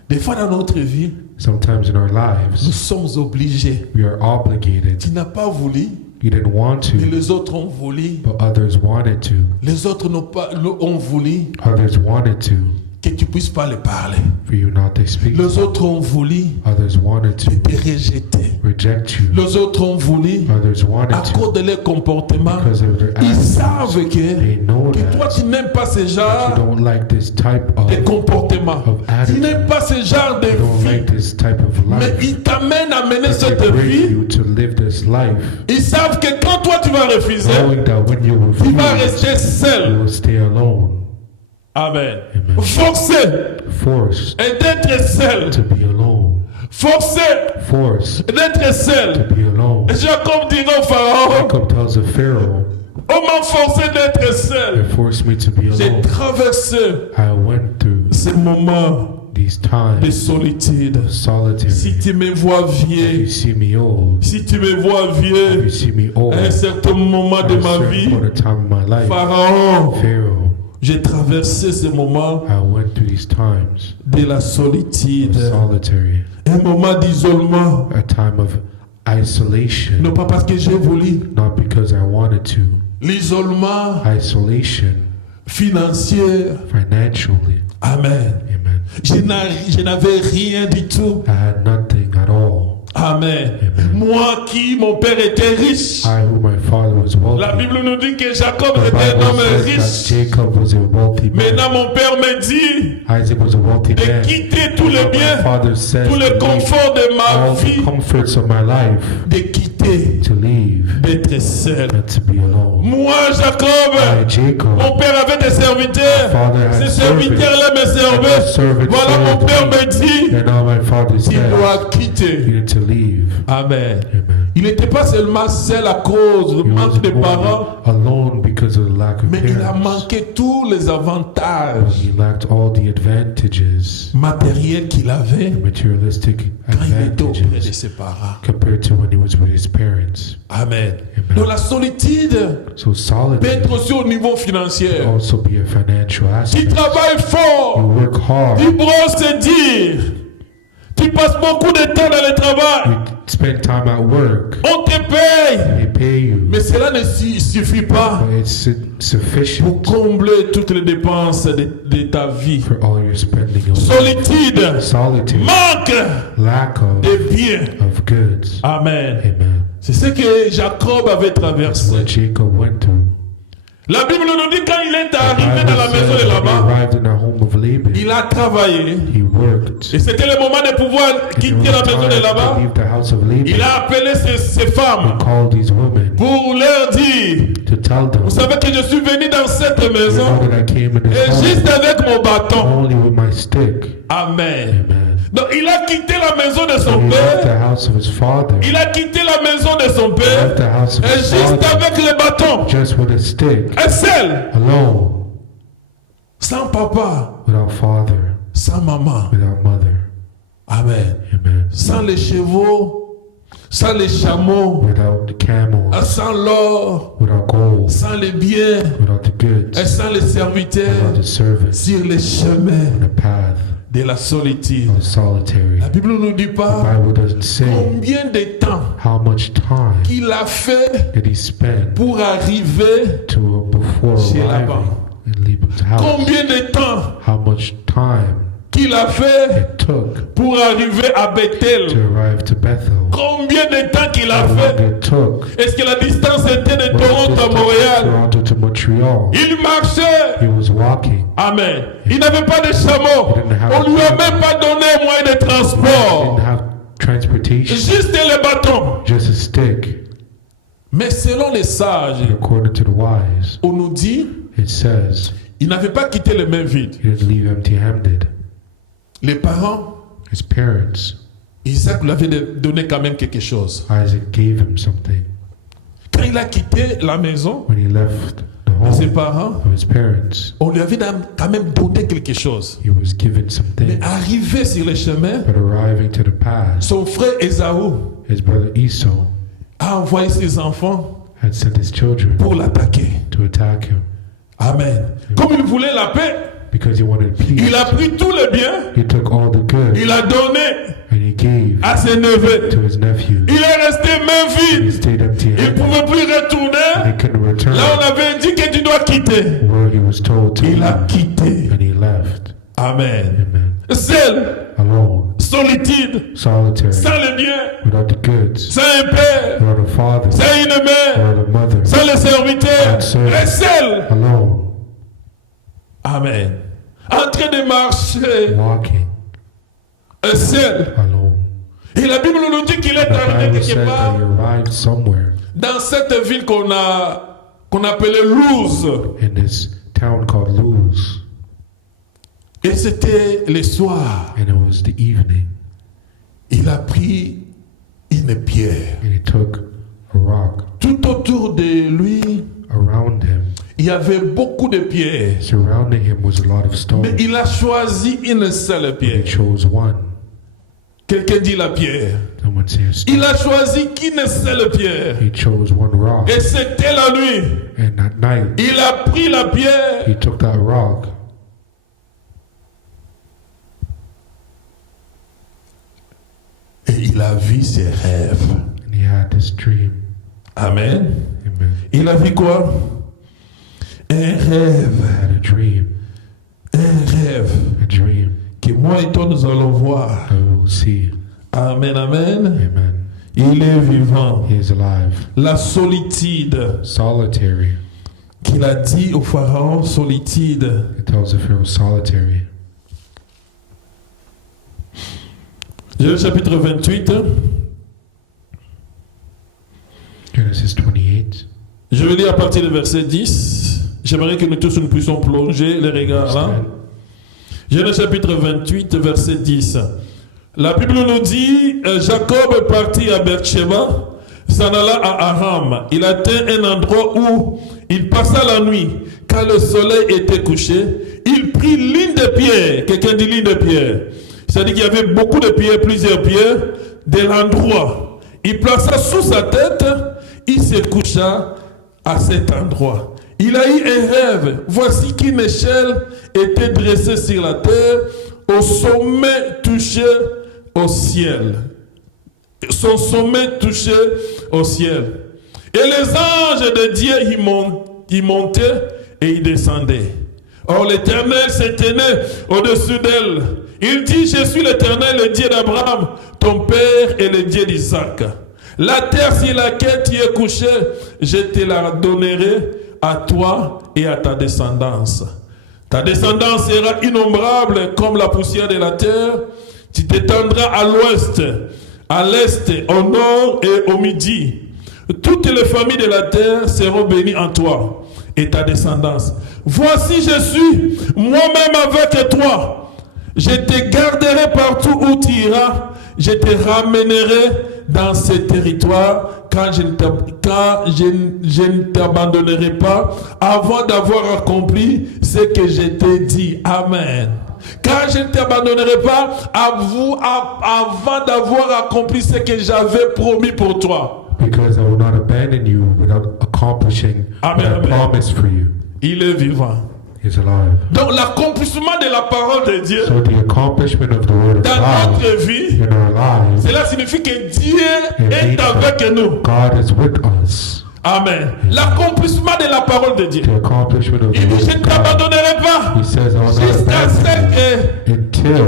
Des fois dans notre vie, Sometimes in our nous lives, sommes obligés. we are obligated. Tu n'as pas voulu, You didn't want mais to, les autres ont voulu. but others wanted to. Les autres ont voulu Others wanted to, que tu puisses pas les parler. for you not to speak. Les autres ont voulu Others wanted te to rejeter. reject you. Les autres ont voulu, Others à wanted to cause de leur comportement, because of their ils attitudes. savent They know que toi that tu n'aimes pas ce you genre don't like this type de of comportement. of Tu attitude. n'aimes pas ce genre de You don't vie. like this type of Mais life. ils t'amènent à mener But cette they bring vie. you to live this life, Ils savent que quand toi tu vas refuser, knowing that when you tu vas refuse, rester you seul. will stay alone, Amen. Amen. Forcé forced et d'être seul. to be alone, Forcé forced d'être to seul. be alone. Jacob dira au Pharaon, Jacob tells the Pharaoh, on m'a forcé d'être seul. "They forced me to be J'ai alone. traversé I went through ces moments these de times solitude. of solitude. Si tu me vois If you vieux, see me old, si tu me vois if you vieux, see me old, à un certain moment at de a ma certain vie, point of time in my life, Pharaon, Pharaoh, j'ai traversé ces moments I went through these times de la of solitude, solitary, un moment d'isolement. a time of isolation, Non pas parce que j'ai voulu, not because I wanted to, l'isolement isolation, financier. financially. Amen. Amen. Je n'avais rien du tout. I had nothing at all. Amen. Amen. Moi qui, mon père était riche. I, who my father was La wealthy. Bible nous dit que Jacob The était un Bible homme says riche. that Jacob was a wealthy man. Maintenant, mon père me dit Isaac was a wealthy de man. quitter tous les My biens, father says tous les to leave conforts de ma all the vie, comforts of my life, de quitter, to leave, d'être seul. and to be alone. Moi, I, Jacob, Jacob, mon père avait des serviteurs. father had Ces servants, serviteurs-là me and the servaient. servants Voilà, mon served père me. me dit, And now my father tu says, dois you quitter. need to leave. Amen. Amen. Il n'était pas seulement seul à cause du He manque was de parents, alone because of the lack of mais il a parents. manqué tous les avantages He lacked all the advantages, matériels qu'il avait the materialistic quand il était auprès de advantages ses parents. compared to when he was with his parents. Amen. Amen. Donc la solitude So peut solitude être aussi au niveau can financier. also be a financial Tu aspect. travailles You fort, work hard, tu brosses et dire, tu passes beaucoup de temps dans le travail, you spend time at work, on te paye, they pay you, mais cela ne suffit pas but it's pour sufficient combler toutes les dépenses de ta vie. for all your spending. on Solitude, Solitude, manque lack of de biens. goods. Amen. Amen. C'est ce que Jacob avait That's traversé. what Jacob went through. La Bible nous dit quand il est The arrivé dans la Bible maison says de when he Laban, arrived in the home of Laban, il a travaillé. he worked. Et c'était le moment de pouvoir And it quitter was la maison de time to Laban. leave the house of Laban. Il a appelé ses He femmes called these women pour leur dire, to tell them, vous savez que je suis venu dans cette you maison know that I came in et this juste home avec mon bâton. only with my stick. Amen. Amen. Donc il a quitté la maison de So son he left the père. house of his father. Il a quitté la maison de son He left père. the house of Et his juste father avec le bâton. just with a stick, Un seul. alone, Sans papa. without father, Sans maman. without mother. Amen. Amen. Sans les chevaux. Sans les chameaux. Without the camels, Sans l'or. without gold, Sans les biens. without the Et goods, sans les without serviteurs. the servants, Sur les chemins on the path de la solitude. of the solitary. La Bible ne nous dit The pas Bible doesn't say combien de temps how much time qu'il a fait did he spend pour arriver, before Chez arriving Laban. in Laban's house. combien de temps How much time qu'il a fait it took pour arriver à to Bethel. arrive to Bethel. Combien de temps qu'il a How long fait. it took. Est-ce que la distance était de What Toronto à distance Montréal? Toronto to Montreal. Il marchait. He was walking. Amen. Il n'avait pas de chameau. On lui a même pas donné un moyen de He transport. didn't have transportation, Juste le bâton. just a stick. Mais selon les sages, But according to the wise, on nous dit, it says il n'avait pas quitté les mains vides. he didn't leave empty-handed. Les parents, His parents, Isaac lui avait donné quand même quelque chose. Isaac gave him something. Quand il a quitté la maison When he left the de ses home parents, of his parents, on lui avait quand même donné quelque chose. he was given Mais something. arrivé sur le chemin, But arriving to the pass, son frère Ésaü his brother Esau a envoyé ses enfants had sent his children pour l'attaquer. to attack him Amen. Comme il voulait la paix, because he wanted peace. il a pris tous les biens, He took all the good il a donné and he gave à ses neveux. to his nephew. Il est resté main He vide. stayed Il ne empty-handed. pouvait plus And retourner. he couldn't return Là, on avait dit que tu dois quitter. where he was told to Il a leave. quitté. And he left. Amen. Amen. Seul, Alone, solitude, solitary, sans les biens, without the goods, sans un père, without a father, sans une mère, without a mother, sans les serviteurs, et seul. alone, Amen. En train de marcher, walking, et seul. alone. Et la Bible nous dit qu'il est The arrivé Bible quelque says that part he arrived somewhere dans cette ville qu'on appelait Luz. in this town called Luz, Et c'était le soir. and it was the evening, Il a pris une pierre. and he took a rock. Tout autour de lui, Around him, il y avait beaucoup de pierres. surrounding him, was a lot of Mais stones. il a choisi une seule He pierre. chose one. Quelqu'un dit la pierre. Someone say a stone. Il a choisi qu'une seule pierre. He chose one rock, Et c'était la nuit. and at night Il a pris la pierre. he took that rock Et il a vu ses rêves. and he had this dream. Amen. Amen. Il a vu quoi? Un rêve. I had a dream. Un rêve. A dream. Que moi et toi nous allons voir. I will see. Amen, amen. Amen. Il est vivant. He is alive. La solitude Solitary. qu'il a dit au Pharaon, solitude. It tells the Pharaoh solitary. Genèse chapitre 28. Genesis 28. Je vais lire à partir du verset 10. J'aimerais que nous tous nous puissions plonger les regards là. Genèse chapitre 28, verset 10. La Bible nous dit, Jacob partit à Beersheba, s'en alla à Aram. Il atteint un endroit où il passa la nuit. Quand le soleil était couché, il prit l'une des pierres. Quelqu'un dit l'une des pierres. C'est-à-dire qu'il y avait beaucoup de pierres, plusieurs pierres, de l'endroit. Il plaça sous sa tête, il se coucha à cet endroit. Il a eu un rêve. Voici qu'une échelle était dressée sur la terre, au sommet touché au ciel. Son sommet touché au ciel. Et les anges de Dieu y montaient et y descendaient. Or l'Éternel se tenait au-dessus d'elle. Il dit, je suis l'Éternel, le Dieu d'Abraham, ton père et le Dieu d'Isaac. La terre sur laquelle tu es couché, je te la donnerai à toi et à ta descendance. Ta descendance sera innombrable comme la poussière de la terre. Tu t'étendras à l'ouest, à l'est, au nord et au midi. Toutes les familles de la terre seront bénies en toi et ta descendance. Voici, je suis moi-même avec toi. Je te garderai partout où tu iras. Je te ramènerai dans ce territoire quand je ne t'abandonnerai pas avant d'avoir accompli ce que je t'ai dit. Amen. Quand je ne t'abandonnerai pas avant d'avoir accompli ce que j'avais promis pour toi. Because I will not abandon you without accomplishing what I promised for you. Il est vivant. He's alive. Donc l'accomplissement de la parole de Dieu So the accomplishment of the word of dans God notre vie, in our lives, cela signifie que Dieu est avec nous. God is with us. Amen. L'accomplissement de la parole de Dieu. The accomplishment of the Il dit, word je ne of God. t'abandonnerai pas He says, I will not jusqu'à ce abandon que you until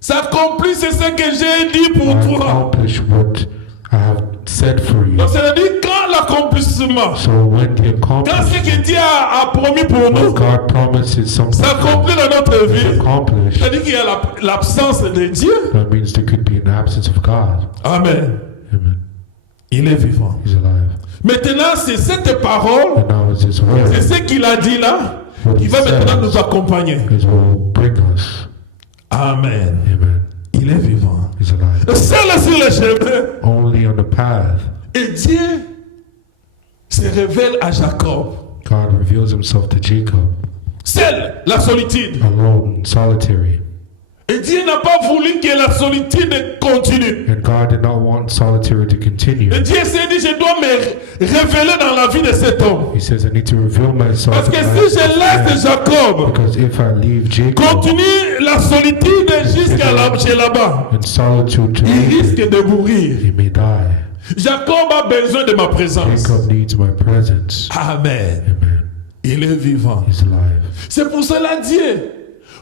s'accomplisse ce que j'ai dit pour I toi. accomplish what I have said for you. Donc c'est-à-dire quand l'accomplissement, So when the quand ce que Dieu a promis pour when nous God promises something s'accomplit dans notre is vie, accomplished, c'est-à-dire qu'il y a l'absence de Dieu. that means there could be an absence of God. Amen. Amen. Il est vivant. He's alive. Maintenant, c'est cette parole, And now it's His c'est word ce qu'il a dit là, What qui he va maintenant says nous accompagner. is what will bring us. Amen. Amen. Il est vivant. He's alive. Seul sur le chemin. Only on the path, Et Dieu se révèle à Jacob. God reveals Himself to Jacob, Seul, la solitude. alone, solitary. Et Dieu n'a pas voulu que la solitude continue. And God did not want solitary to continue. Et Dieu s'est dit, je dois me révéler dans la vie de cet homme. He says, I need to reveal myself Parce que in the si life je of laisse man. Jacob Because if I leave Jacob continue la solitude jusqu'à chez là-bas, in solitude to il me, risque de mourir. he may die. Jacob a besoin de ma présence. Jacob needs my presence. Amen. Amen. Il est vivant. He's alive. C'est pour cela Dieu.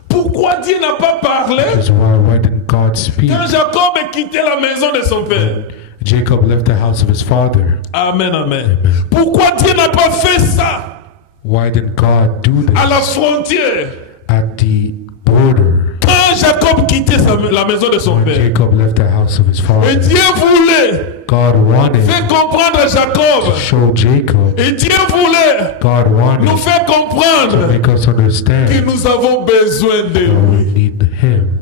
Pourquoi Dieu n'a pas parlé That's why didn't God speak? quand Jacob quittait la maison de son père? Jacob left the house of his father. Amen, amen. Pourquoi Dieu n'a pas fait ça Why didn't God do à la this frontière at the border? quand Jacob quittait la maison de son When père? Jacob left the house of his Et father, Dieu voulait God wanted faire comprendre à Jacob. to show Jacob. Et Dieu voulait God wanted nous faire to comprendre make us que understand nous avons besoin de that we lui. need Him.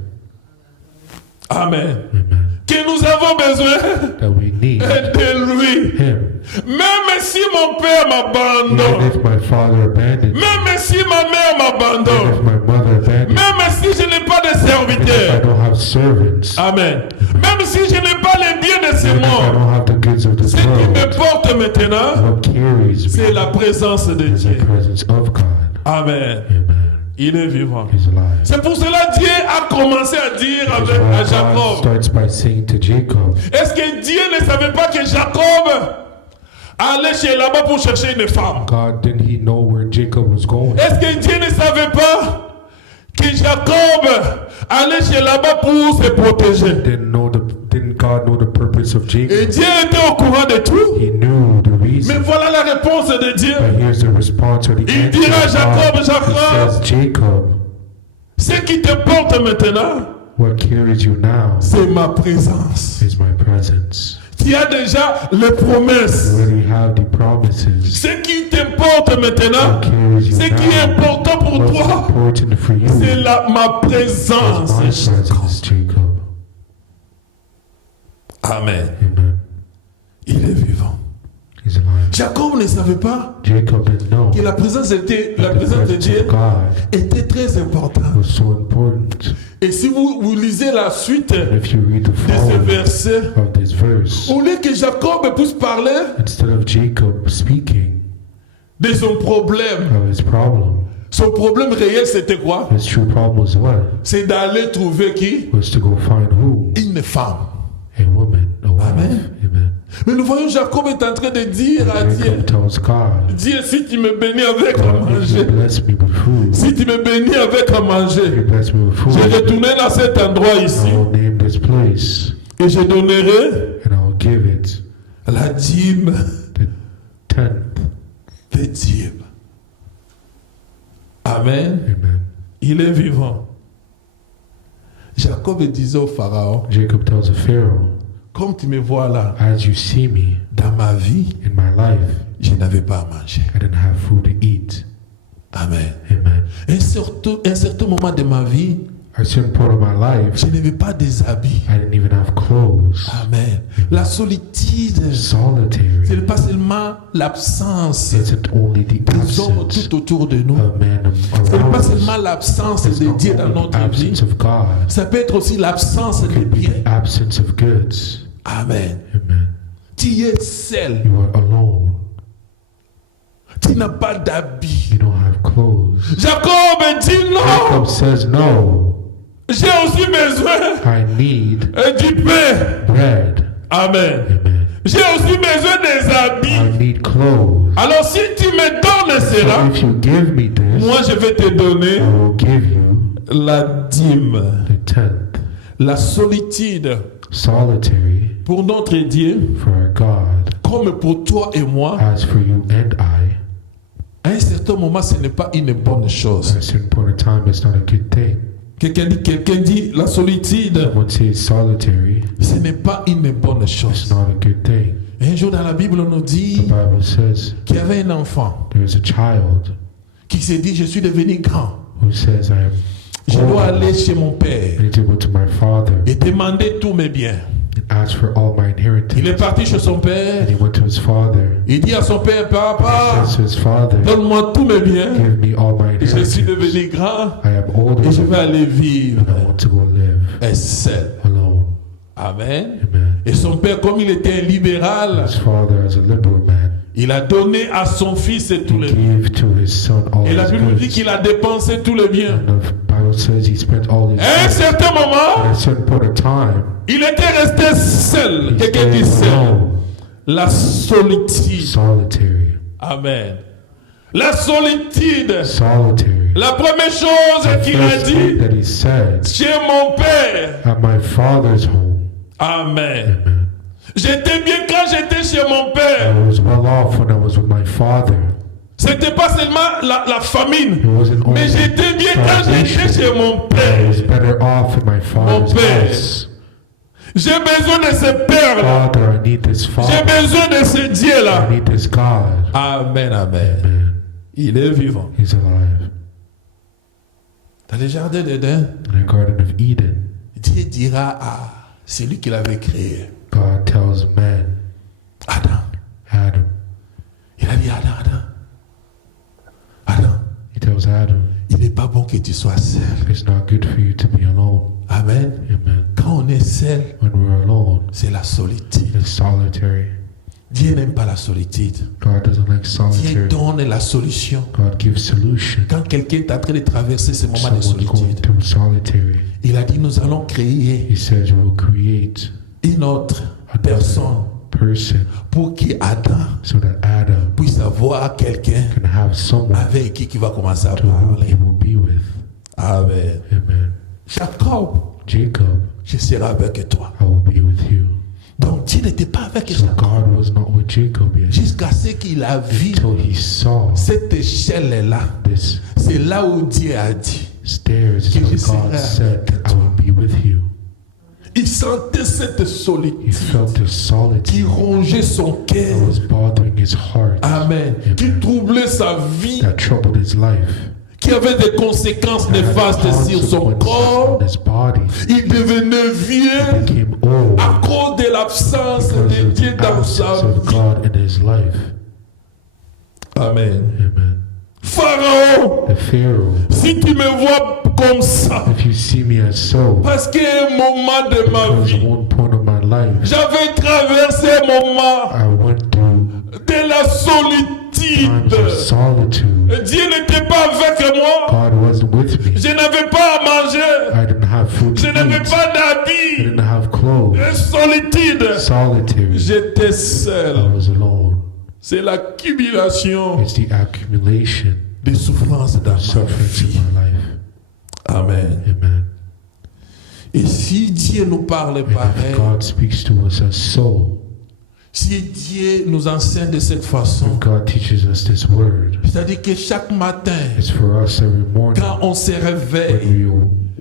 Amen. Amen. Que nous avons besoin That we need de lui. Him. Même si mon père Even m'abandonne, if my father abandoned me, même si ma mère even if m'abandonne, my mother abandoned me, même si je n'ai pas de even if I serviteur. don't have servants, Amen. Même si je n'ai pas les biens de ce even if I monde, don't have the goods of this ce qui me world, porte maintenant, what carries c'est me la présence de is the Dieu. presence of God. Amen. Amen. Il est vivant. He's alive. C'est pour cela que Dieu a commencé à dire That's à why God Jacob. starts by saying to Jacob, Est-ce que Dieu ne savait pas que Jacob aller chez là-bas pour chercher une femme? God, didn't he know where Jacob was going? Est-ce que Dieu ne savait pas que Jacob allait chez là-bas pour se protéger? Didn't God know the purpose of Et Jacob? Dieu était au courant de tout. He knew the reason. Mais voilà la réponse de Dieu. But here's the response or the Il answer dira of Jacob, God. He says, Jacob, ce qui te porte maintenant, what carries you now c'est ma présence. is my presence. Tu as déjà les promesses. You already have the promises. Ce qui t'importe maintenant, What carries you ce qui est now, important pour what's toi, important for you c'est is ma présence. my presence, Jacob. Amen. Amen. Il est vivant. He's alive. Jacob ne savait pas Jacob didn't know que la présence de Dieu that the presence était of God très importante. was so important. Et si vous lisez la suite And if you read the de ce following verset, of this verse, au lieu que Jacob puisse parler instead of Jacob speaking de son problème, of his problem réel c'était quoi? his true problem was what? C'est d'aller trouver qui? Was to go find who? Une femme. A woman, a wife. Amen. Amen. Mais nous voyons Jacob est en train de dire à And Dieu, Jacob tells God, Dieu, si tu me bénis avec à God, if you manger, bless me with food, si tu me bénis avec à if you manger, bless me with je food, retournerai dans cet endroit ici I will name this place et je donnerai and I will give it la dîme the 10th. des dîmes. Amen. Amen. Il est vivant. Jacob disait au Pharaon, Jacob tells the Pharaoh, comme tu me vois là, as you see me dans ma vie, in my life, je n'avais pas à manger. I didn't have food to eat. Amen. Amen. Un certain moment de ma vie, At a certain point of my life, je n'avais pas des habits. I didn't even have clothes. Amen. La solitude, Solitary. ce n'est pas seulement l'absence Isn't only the des hommes absence tout autour de nous. of man Ce n'est pas around seulement us. l'absence It's de not Dieu dans only the notre vie. absence of God. Ça peut être aussi l'absence It de could be biens. the absence of goods. Amen. Amen. Tu es seul. You are alone. Tu n'as pas d'habits. You don't have clothes. Jacob dit non. Jacob says, no, J'ai aussi besoin I need du pain. bread. Amen. Amen. J'ai aussi besoin des I habits. need clothes. Alors si tu me donnes So cela, if you give me this, moi je vais te donner I will give you la dîme. the 10th. La solitude Solitary pour notre Dieu, for our God, comme pour toi et moi, as for you and I, à un certain moment, ce n'est pas une bonne at chose. a certain point of time, it's not a good thing. Quelqu'un dit la solitude, Someone says solitary, ce n'est pas une bonne it's chose. not a good thing. Un jour dans la Bible, on nous The dit Bible says qu'il y avait un enfant there's a child qui s'est dit, je suis devenu grand. who says, I am Je dois old. aller chez mon père I need to go to my father et demander tous mes biens. and ask for all my inheritance. Il est parti chez son père. And he went to his father. Il dit à son père, papa, Says to his father, donne-moi tous mes biens. give me all my Je suis inheritance. devenu grand I am older et je vais aller vivre and I want to go live seul. alone. Amen. Amen. Et son père, comme il était un libéral, His father, as a liberal man, il a donné à son fils he tous les biens. gave to his son all Et la his Bible dit goods. qu'il a dépensé tous les biens. And the Bible says he spent all his À un goods. certain At moment, a certain point of time, il était resté seul. he Quelqu'un dit stayed seul. alone, La solitude. solitary. Amen. La solitude. Solitary. La première chose The qu'il a first thing dit, that he said, chez mon père. at my father's home. Amen. Amen. J'étais bien quand j'étais chez mon père. I was well off when I was with my father. C'était pas seulement la famine, It wasn't only mais j'étais bien quand j'étais chez mon I was père. better off in my father's père. house. J'ai besoin de ce père-là. Father, I need this J'ai father. besoin de ce I Dieu-là. need this God. Amen, amen. Amen. Il est vivant. He's alive. Dans le jardin d'Éden, In the Garden of Eden, Dieu dira à celui qui l'avait créé, God tells man, Adam. Adam. Il a dit Adam. He tells Adam, Il n'est pas bon que tu sois seul. it's not good for you to be alone. Amen. Amen. Quand on est seul, When we're alone, c'est la solitude. it's solitary. Dieu n'aime pas la solitude. God doesn't like Dieu solitary. donne la solution. God gives solution. Quand quelqu'un est en train de traverser ce moment de Someone's going solitude, through solitary. il a dit nous allons créer He says you will create une autre personne person pour qu'Adam so that Adam puisse avoir quelqu'un can have someone avec qui va commencer à to whom he parler. will be with. Amen. Amen. Jacob, Jacob, je serai avec toi. I will be with you. Donc Dieu n'était pas avec So Jacob God was not with Jacob yet jusqu'à ce qu'il a vu until he saw cette échelle-là. this C'est là où Dieu a dit. stairs Que je and God serai said, avec I will be with you. Il sentait cette He solitude felt the qui solitude rongeait son that cœur. was bothering his heart, Amen. Qui Amen. troublait sa vie, that troubled his life, qui avait des conséquences that had néfastes sur son consequences corps. on his body. Il devenait He vieux became old à cause de l'absence because de of Dieu the dans absence sa of vie. God in his life. Amen. Amen. Pharaon, The Pharaoh, si tu me vois comme ça, if you see me as so, parce qu'à un moment de ma because at vie, one point of my life, j'avais traversé un moment I went through de la times of solitude. solitude. Dieu n'était pas avec moi. God wasn't with me. Je n'avais pas à manger. I didn't have food Je to n'avais eat. pas I d'habits. didn't have clothes. Solitude. Solitude. J'étais I seul. was alone. C'est l'accumulation It's the accumulation des souffrances dans of ma sufferings vie. in my life. Amen. Amen. Et si Dieu nous parle And pareil, if God speaks to us as so, si Dieu nous enseigne de cette façon, if God teaches us this word, c'est-à-dire que chaque matin, it's for us every morning quand on se when réveille, we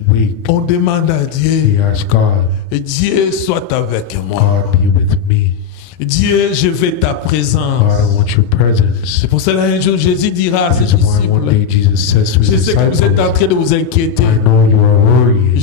awake, on demande à we Dieu, ask God, Dieu soit avec moi. God be with me. Dieu, je veux ta God, présence. I want your presence. C'est pour cela un jour Jésus dira à ses This is why one day disciples, Jesus says to his je sais que vous êtes en disciples, train de vous inquiéter. I know you are worrying.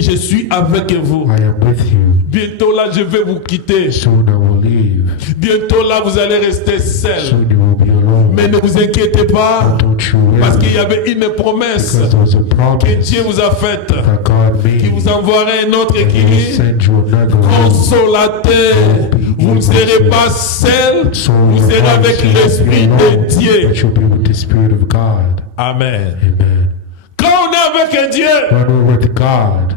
Je suis avec vous. I am with you. Bientôt là, je vais vous quitter. Soon I will leave. Bientôt là, vous allez rester seul. Soon you will be alone. Mais ne vous inquiétez pas, But don't you parce qu'il y worry, avait une promesse because there was a que promise Dieu vous a faite, that God qui made. vous enverrait un autre And he qui will dit, send you another one. consolateur. Vous ne serez pas seul, So vous your serez heart avec shall not be l'Esprit alone, de Dieu. but you'll be with the Spirit of God. Amen. Amen. Quand on est avec un Dieu, When we're with God,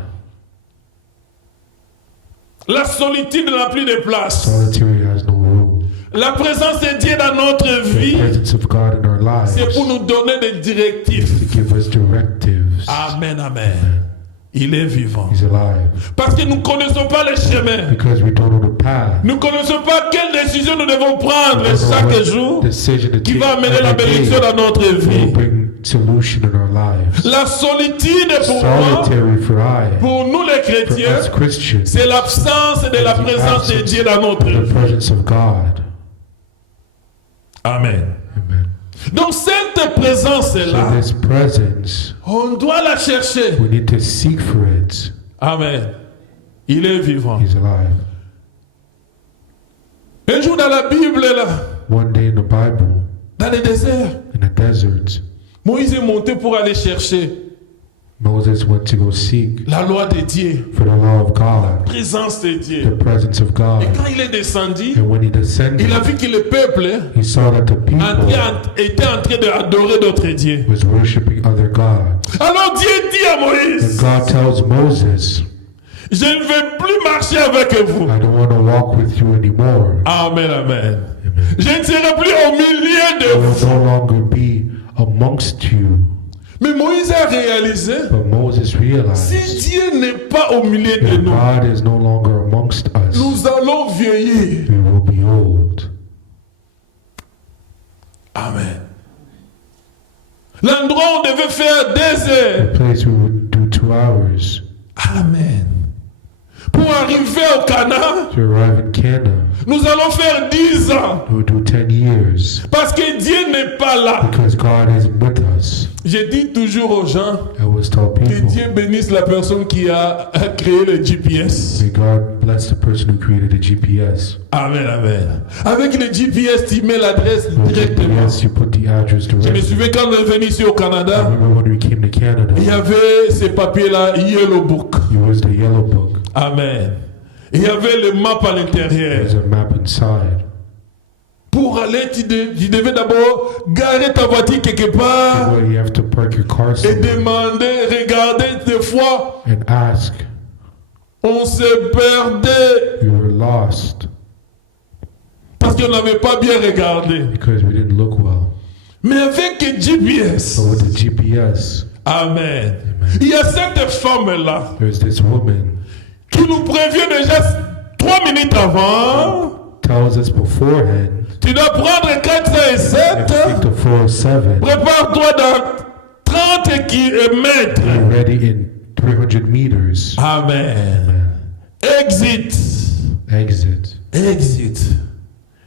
la solitude n'a plus de place. solitude has no room. La présence de Dieu dans notre The vie, presence of God in our lives c'est pour nous donner des directives. to give us directives. Amen, amen. Il est vivant. He's alive. Parce que nous ne connaissons pas les chemins. Because we don't know the path. Nous ne connaissons pas quelle décision nous devons prendre We don't know chaque what jour decision to qui take va amener la every bénédiction day dans notre will vie. bring solution in our lives. La solitude pour moi, Solitary for I, pour nous les for chrétiens, us Christians, c'est l'absence de la présence de Dieu dans notre the vie. presence of God. Amen. Amen. Donc cette So présence-là, this presence, on doit la chercher. we need to seek for it. Amen. Il est vivant. He's alive. Un jour dans la Bible, là, One day in the Bible, dans le désert, in the desert, Moïse est monté pour aller chercher Moses went to go seek la loi de Dieu, for the law of la God, présence de the Dieu. presence of Et God. quand il est descendu, And when he descended, il a vu que le peuple he saw that the people était en train d'adorer d'autres dieux. was worshiping other gods. Alors Dieu dit à And Moïse, God tells Moses, je ne vais plus marcher avec vous. I don't want to walk with you anymore. Amen, amen. Amen. Je ne serai plus au milieu I de will vous. no longer be amongst you. Mais Moïse a réalisé, But Moses si realized Dieu n'est pas au milieu de that nous, God is no longer amongst us. nous allons vieillir. We will be old. Amen. L'endroit où on devait faire 2 The heures. place we would do 2 hours Amen. Pour arriver au Canaan, to arrive in Canaan. nous allons faire 10 ans. We would do 10 years Parce que Dieu n'est pas là. because God is with us. Je dis toujours aux gens I always tell que people, Dieu bénisse la personne qui a créé le GPS. may God bless the person who created the GPS. Amen, amen. Avec le GPS, tu mets l'adresse With directement. GPS, you put the address Je me directly. souviens quand on est venu ici au I Canada, remember when we came to Canada, il y avait ces papiers-là, Yellow Book. it was the yellow book. Amen. Il y avait le map à l'intérieur. There's a map inside. Pour aller, tu devais d'abord garer ta voiture quelque part Where you have to park your car et somewhere demander, regarder des fois, and ask. on se perdait. You were lost. Parce qu'on n'avait pas bien regardé. because we didn't look well. Mais avec GPS, But with the GPS, Amen. Il y a cette femme-là there's this woman qui nous prévient déjà 3 minutes avant. tells us beforehand, Tu dois prendre 407. you have to take the 407, Prépare-toi dans 30 kilomètres. be ready in 300 meters. Amen. Exit. Exit. Exit.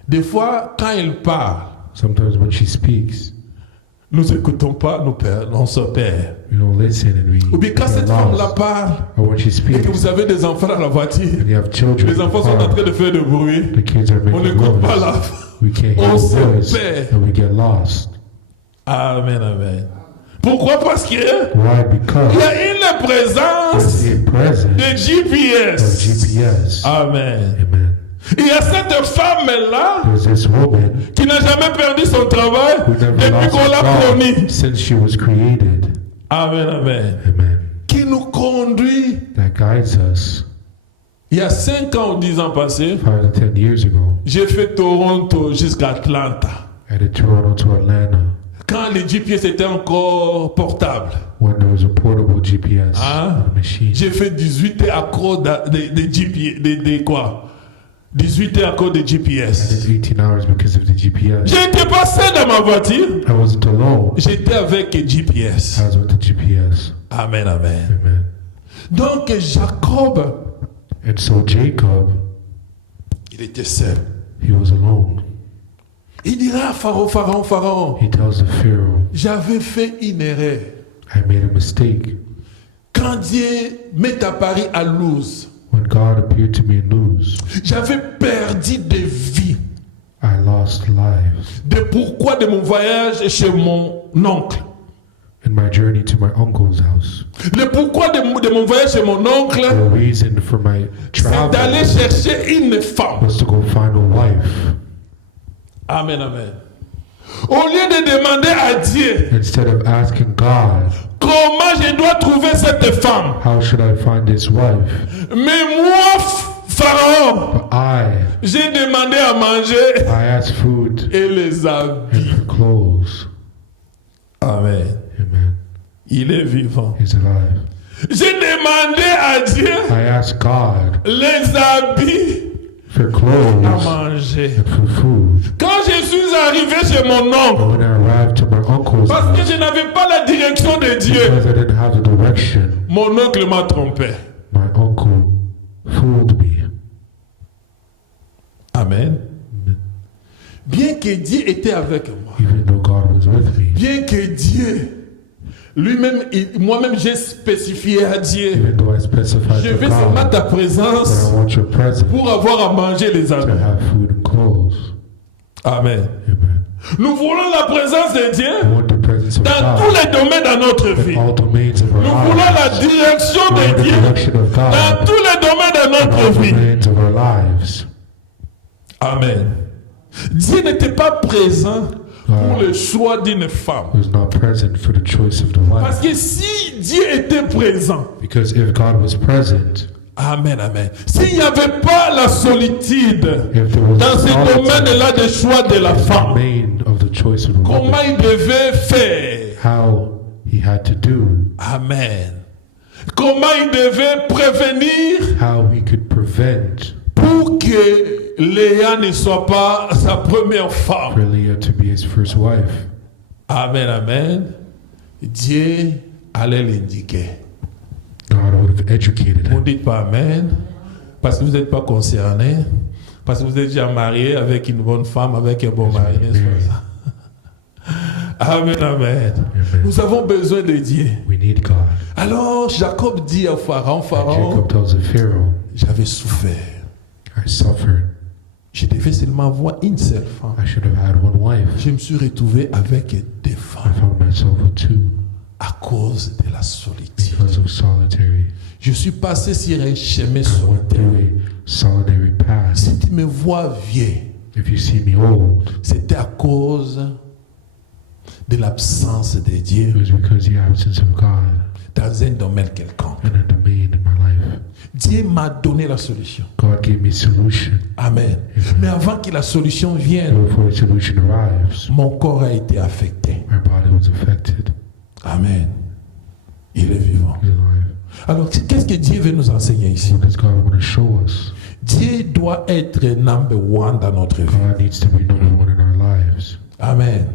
Des fois, quand il parle, Sometimes when she speaks, nous n'écoutons pas nos pères, on se perd. we don't listen and we Ou bien quand we're cette femme-là lost. parle, Or when she et speaks, que vous avez des enfants dans la voiture, and you have children, les enfants sont en train de faire du bruit, the kids are on making n'écoute pas noise. la... We can't hear On the se voice, perd. and we get lost. Amen, amen. Pourquoi? Parce qu'il y Why? Because a une présence there's a presence de of GPS. GPS. Amen. Amen. Il y a cette femme-là There's this woman qui n'a jamais perdu son travail who never depuis lost qu'on l'a her promis. job since she was created. Amen, amen. Amen. Qui nous conduit. That guides us. Il y a 5 ans ou 10 ans passés, 5 to 10 years ago, j'ai fait Toronto jusqu'à Atlanta. I did Toronto to Atlanta Quand les GPS étaient encore portables. when there was a portable GPS Ah. on the machine. J'ai fait 18 heures à cause de GPS. De quoi? 18 heures à cause de I GPS. did 18 hours because of the GPS. J'étais pas seul dans ma voiture. I wasn't alone. J'étais avec GPS. I was with the GPS. Amen, amen. Amen. Donc Jacob, And so Jacob, il était seul. he was alone. Il dira à Pharaon, Pharaon, Pharaon, He tells the Pharaoh, j'avais fait une erreur. I made a mistake. Quand Dieu m'est apparu à Luz, When God appeared to me in Luz, j'avais perdu des vies. I lost lives. De pourquoi de mon voyage chez mon oncle. In my journey to my uncle's house, Le pourquoi de mon voyage chez mon oncle, the reason for my c'est d'aller travel chercher une femme. was to go find a wife. Amen, amen. Au lieu de demander à Dieu, Instead of asking God, comment je dois trouver cette femme? how should I find this wife? Mais moi, Pharaon, But j'ai demandé à manger I asked food et les habits. and for clothes. Amen. Amen. Il est vivant. He's alive. J'ai demandé à Dieu I asked God les habits for à clothes manger. and for food. Quand je suis arrivé chez mon oncle, And when I arrived to my uncle's parce que house, je n'avais pas la direction de Dieu, because I didn't have the direction, mon oncle m'a trompé. my uncle fooled me. Amen. Bien que Dieu était avec moi, Even though God was with me, bien que Dieu, lui-même, moi-même j'ai spécifié à Dieu, even though I specified je to veux seulement God ta that présence I want your presence pour avoir à manger les to habits. have food and clothes. Amen. Amen. Nous voulons la présence de I Dieu want the presence of dans tous God les domaines de notre vie. in all domains of our Nous voulons la lives. direction We want de the Dieu direction of dans God tous les domaines de in all notre vie. domains of our lives. Amen. Dieu n'était pas présent pour le choix d'une femme. He was not present for the choice of the Parce wife. que si Dieu était présent, Because if God was present, Amen, amen. S'il n'y avait pas la solitude if there was dans ce solitude domaine-là de choix de la in the femme, domain of the choice of the comment woman, il devait faire? how he had to do, Amen. Comment il devait prévenir how he could prevent pour que Léa ne soit pas sa première for femme. Leah to be his first wife. Amen, amen. Dieu allait l'indiquer. God would have educated Vous ne him. dites pas amen parce que vous n'êtes pas concerné, parce que vous êtes déjà marié avec une bonne femme, avec un bon mari. n'est-ce pas? Amen, amen. Amen. Nous avons besoin de Dieu. We need God. Alors Jacob dit à Pharaon, And Pharaon, Jacob tells the Pharaoh, j'avais souffert. I suffered. Je devais seulement avoir une seule femme. I should have had one wife. Je me suis retrouvé avec des I femmes found myself with two à cause de la solitude. because of solitary. Je suis passé sur un chemin I went solitaire. through a solitary path. Si tu me vois vieux, If you see me old, c'était à cause de l'absence de it Dieu was because of the absence of God dans un domaine quelconque. in a domain in my life. Dieu m'a donné la solution. God gave me solution. Amen. Mais avant que la solution vienne, Before the solution arrives, mon corps a été affecté. my body was affected. Amen. Il est vivant. He's alive. Alors, qu'est-ce que Dieu veut nous enseigner ici? What does God want to show us? Dieu doit être number one dans notre vie. God needs to be number one in our lives. Amen.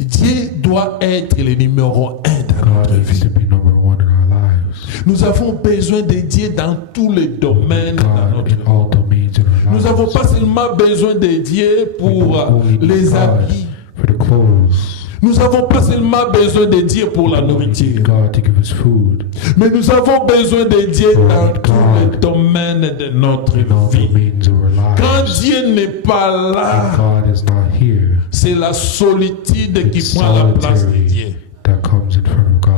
Dieu doit être le numéro un dans God notre needs to vie. be number one in our lives. Nous avons besoin de Dieu dans tous les domaines dans God notre in vie. all domains in our Nous lives. n'avons pas seulement besoin de Dieu We don't pour only need les God habits. for the clothes. Nous n'avons pas seulement besoin de Dieu pour la We need nourriture. God to give us food. Mais nous avons besoin de Dieu We dans need tous God les domaines de notre In all vie. domains of our Quand lives. Dieu n'est pas When là, God is not here, c'est la solitude qui it's prend la place de Dieu. solitary that comes in front of God.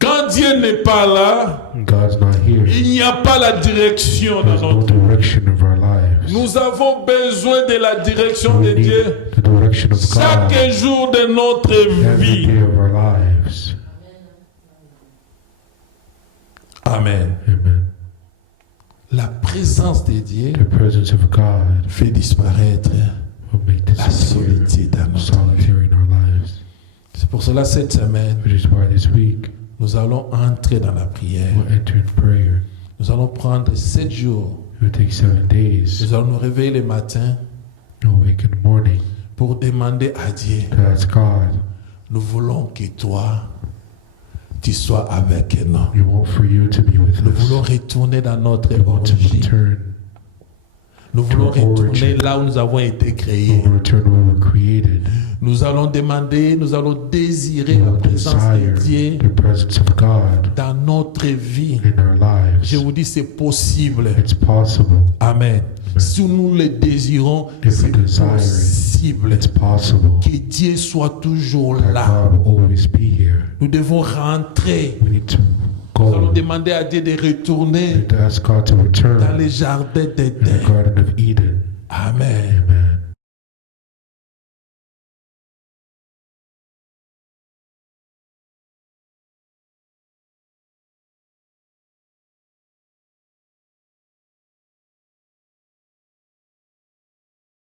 Quand Dieu n'est pas là, When God's not here, il n'y a pas la direction dans there's no notre vie. direction of our lives. Nous avons besoin de la direction de We need Dieu the direction of God chaque jour de notre every vie. day of our lives. Amen. Amen. La présence de Dieu The presence of God fait disparaître will make la disappear solitude dans notre vie. solitary in our lives. C'est pour cela cette semaine, Which is why this week nous allons entrer dans la prière. we'll enter in prayer. Nous allons prendre 7 jours. It will take 7 days. Nous allons nous réveiller le matin You'll wake in the morning pour demander à Dieu, to ask God. nous voulons que toi, tu sois avec nous. We want for you to be with Nous us. voulons retourner dans notre We want to origine. return. Nous voulons to our retourner origin. là où nous avons été We créés. will return where we were created. Nous allons demander, nous allons désirer We la will présence desire de Dieu the presence of God dans notre vie. in our lives. Je vous dis, c'est possible. It's possible. Amen. Si nous le désirons, If c'est we desire it, possible. It's possible. Que Dieu soit toujours That là. God will always be here. Nous devons rentrer. We need to Nous allons go demander à Dieu de retourner and to ask God to dans return les jardins in the d'Éden. Garden of Eden. Amen. Amen.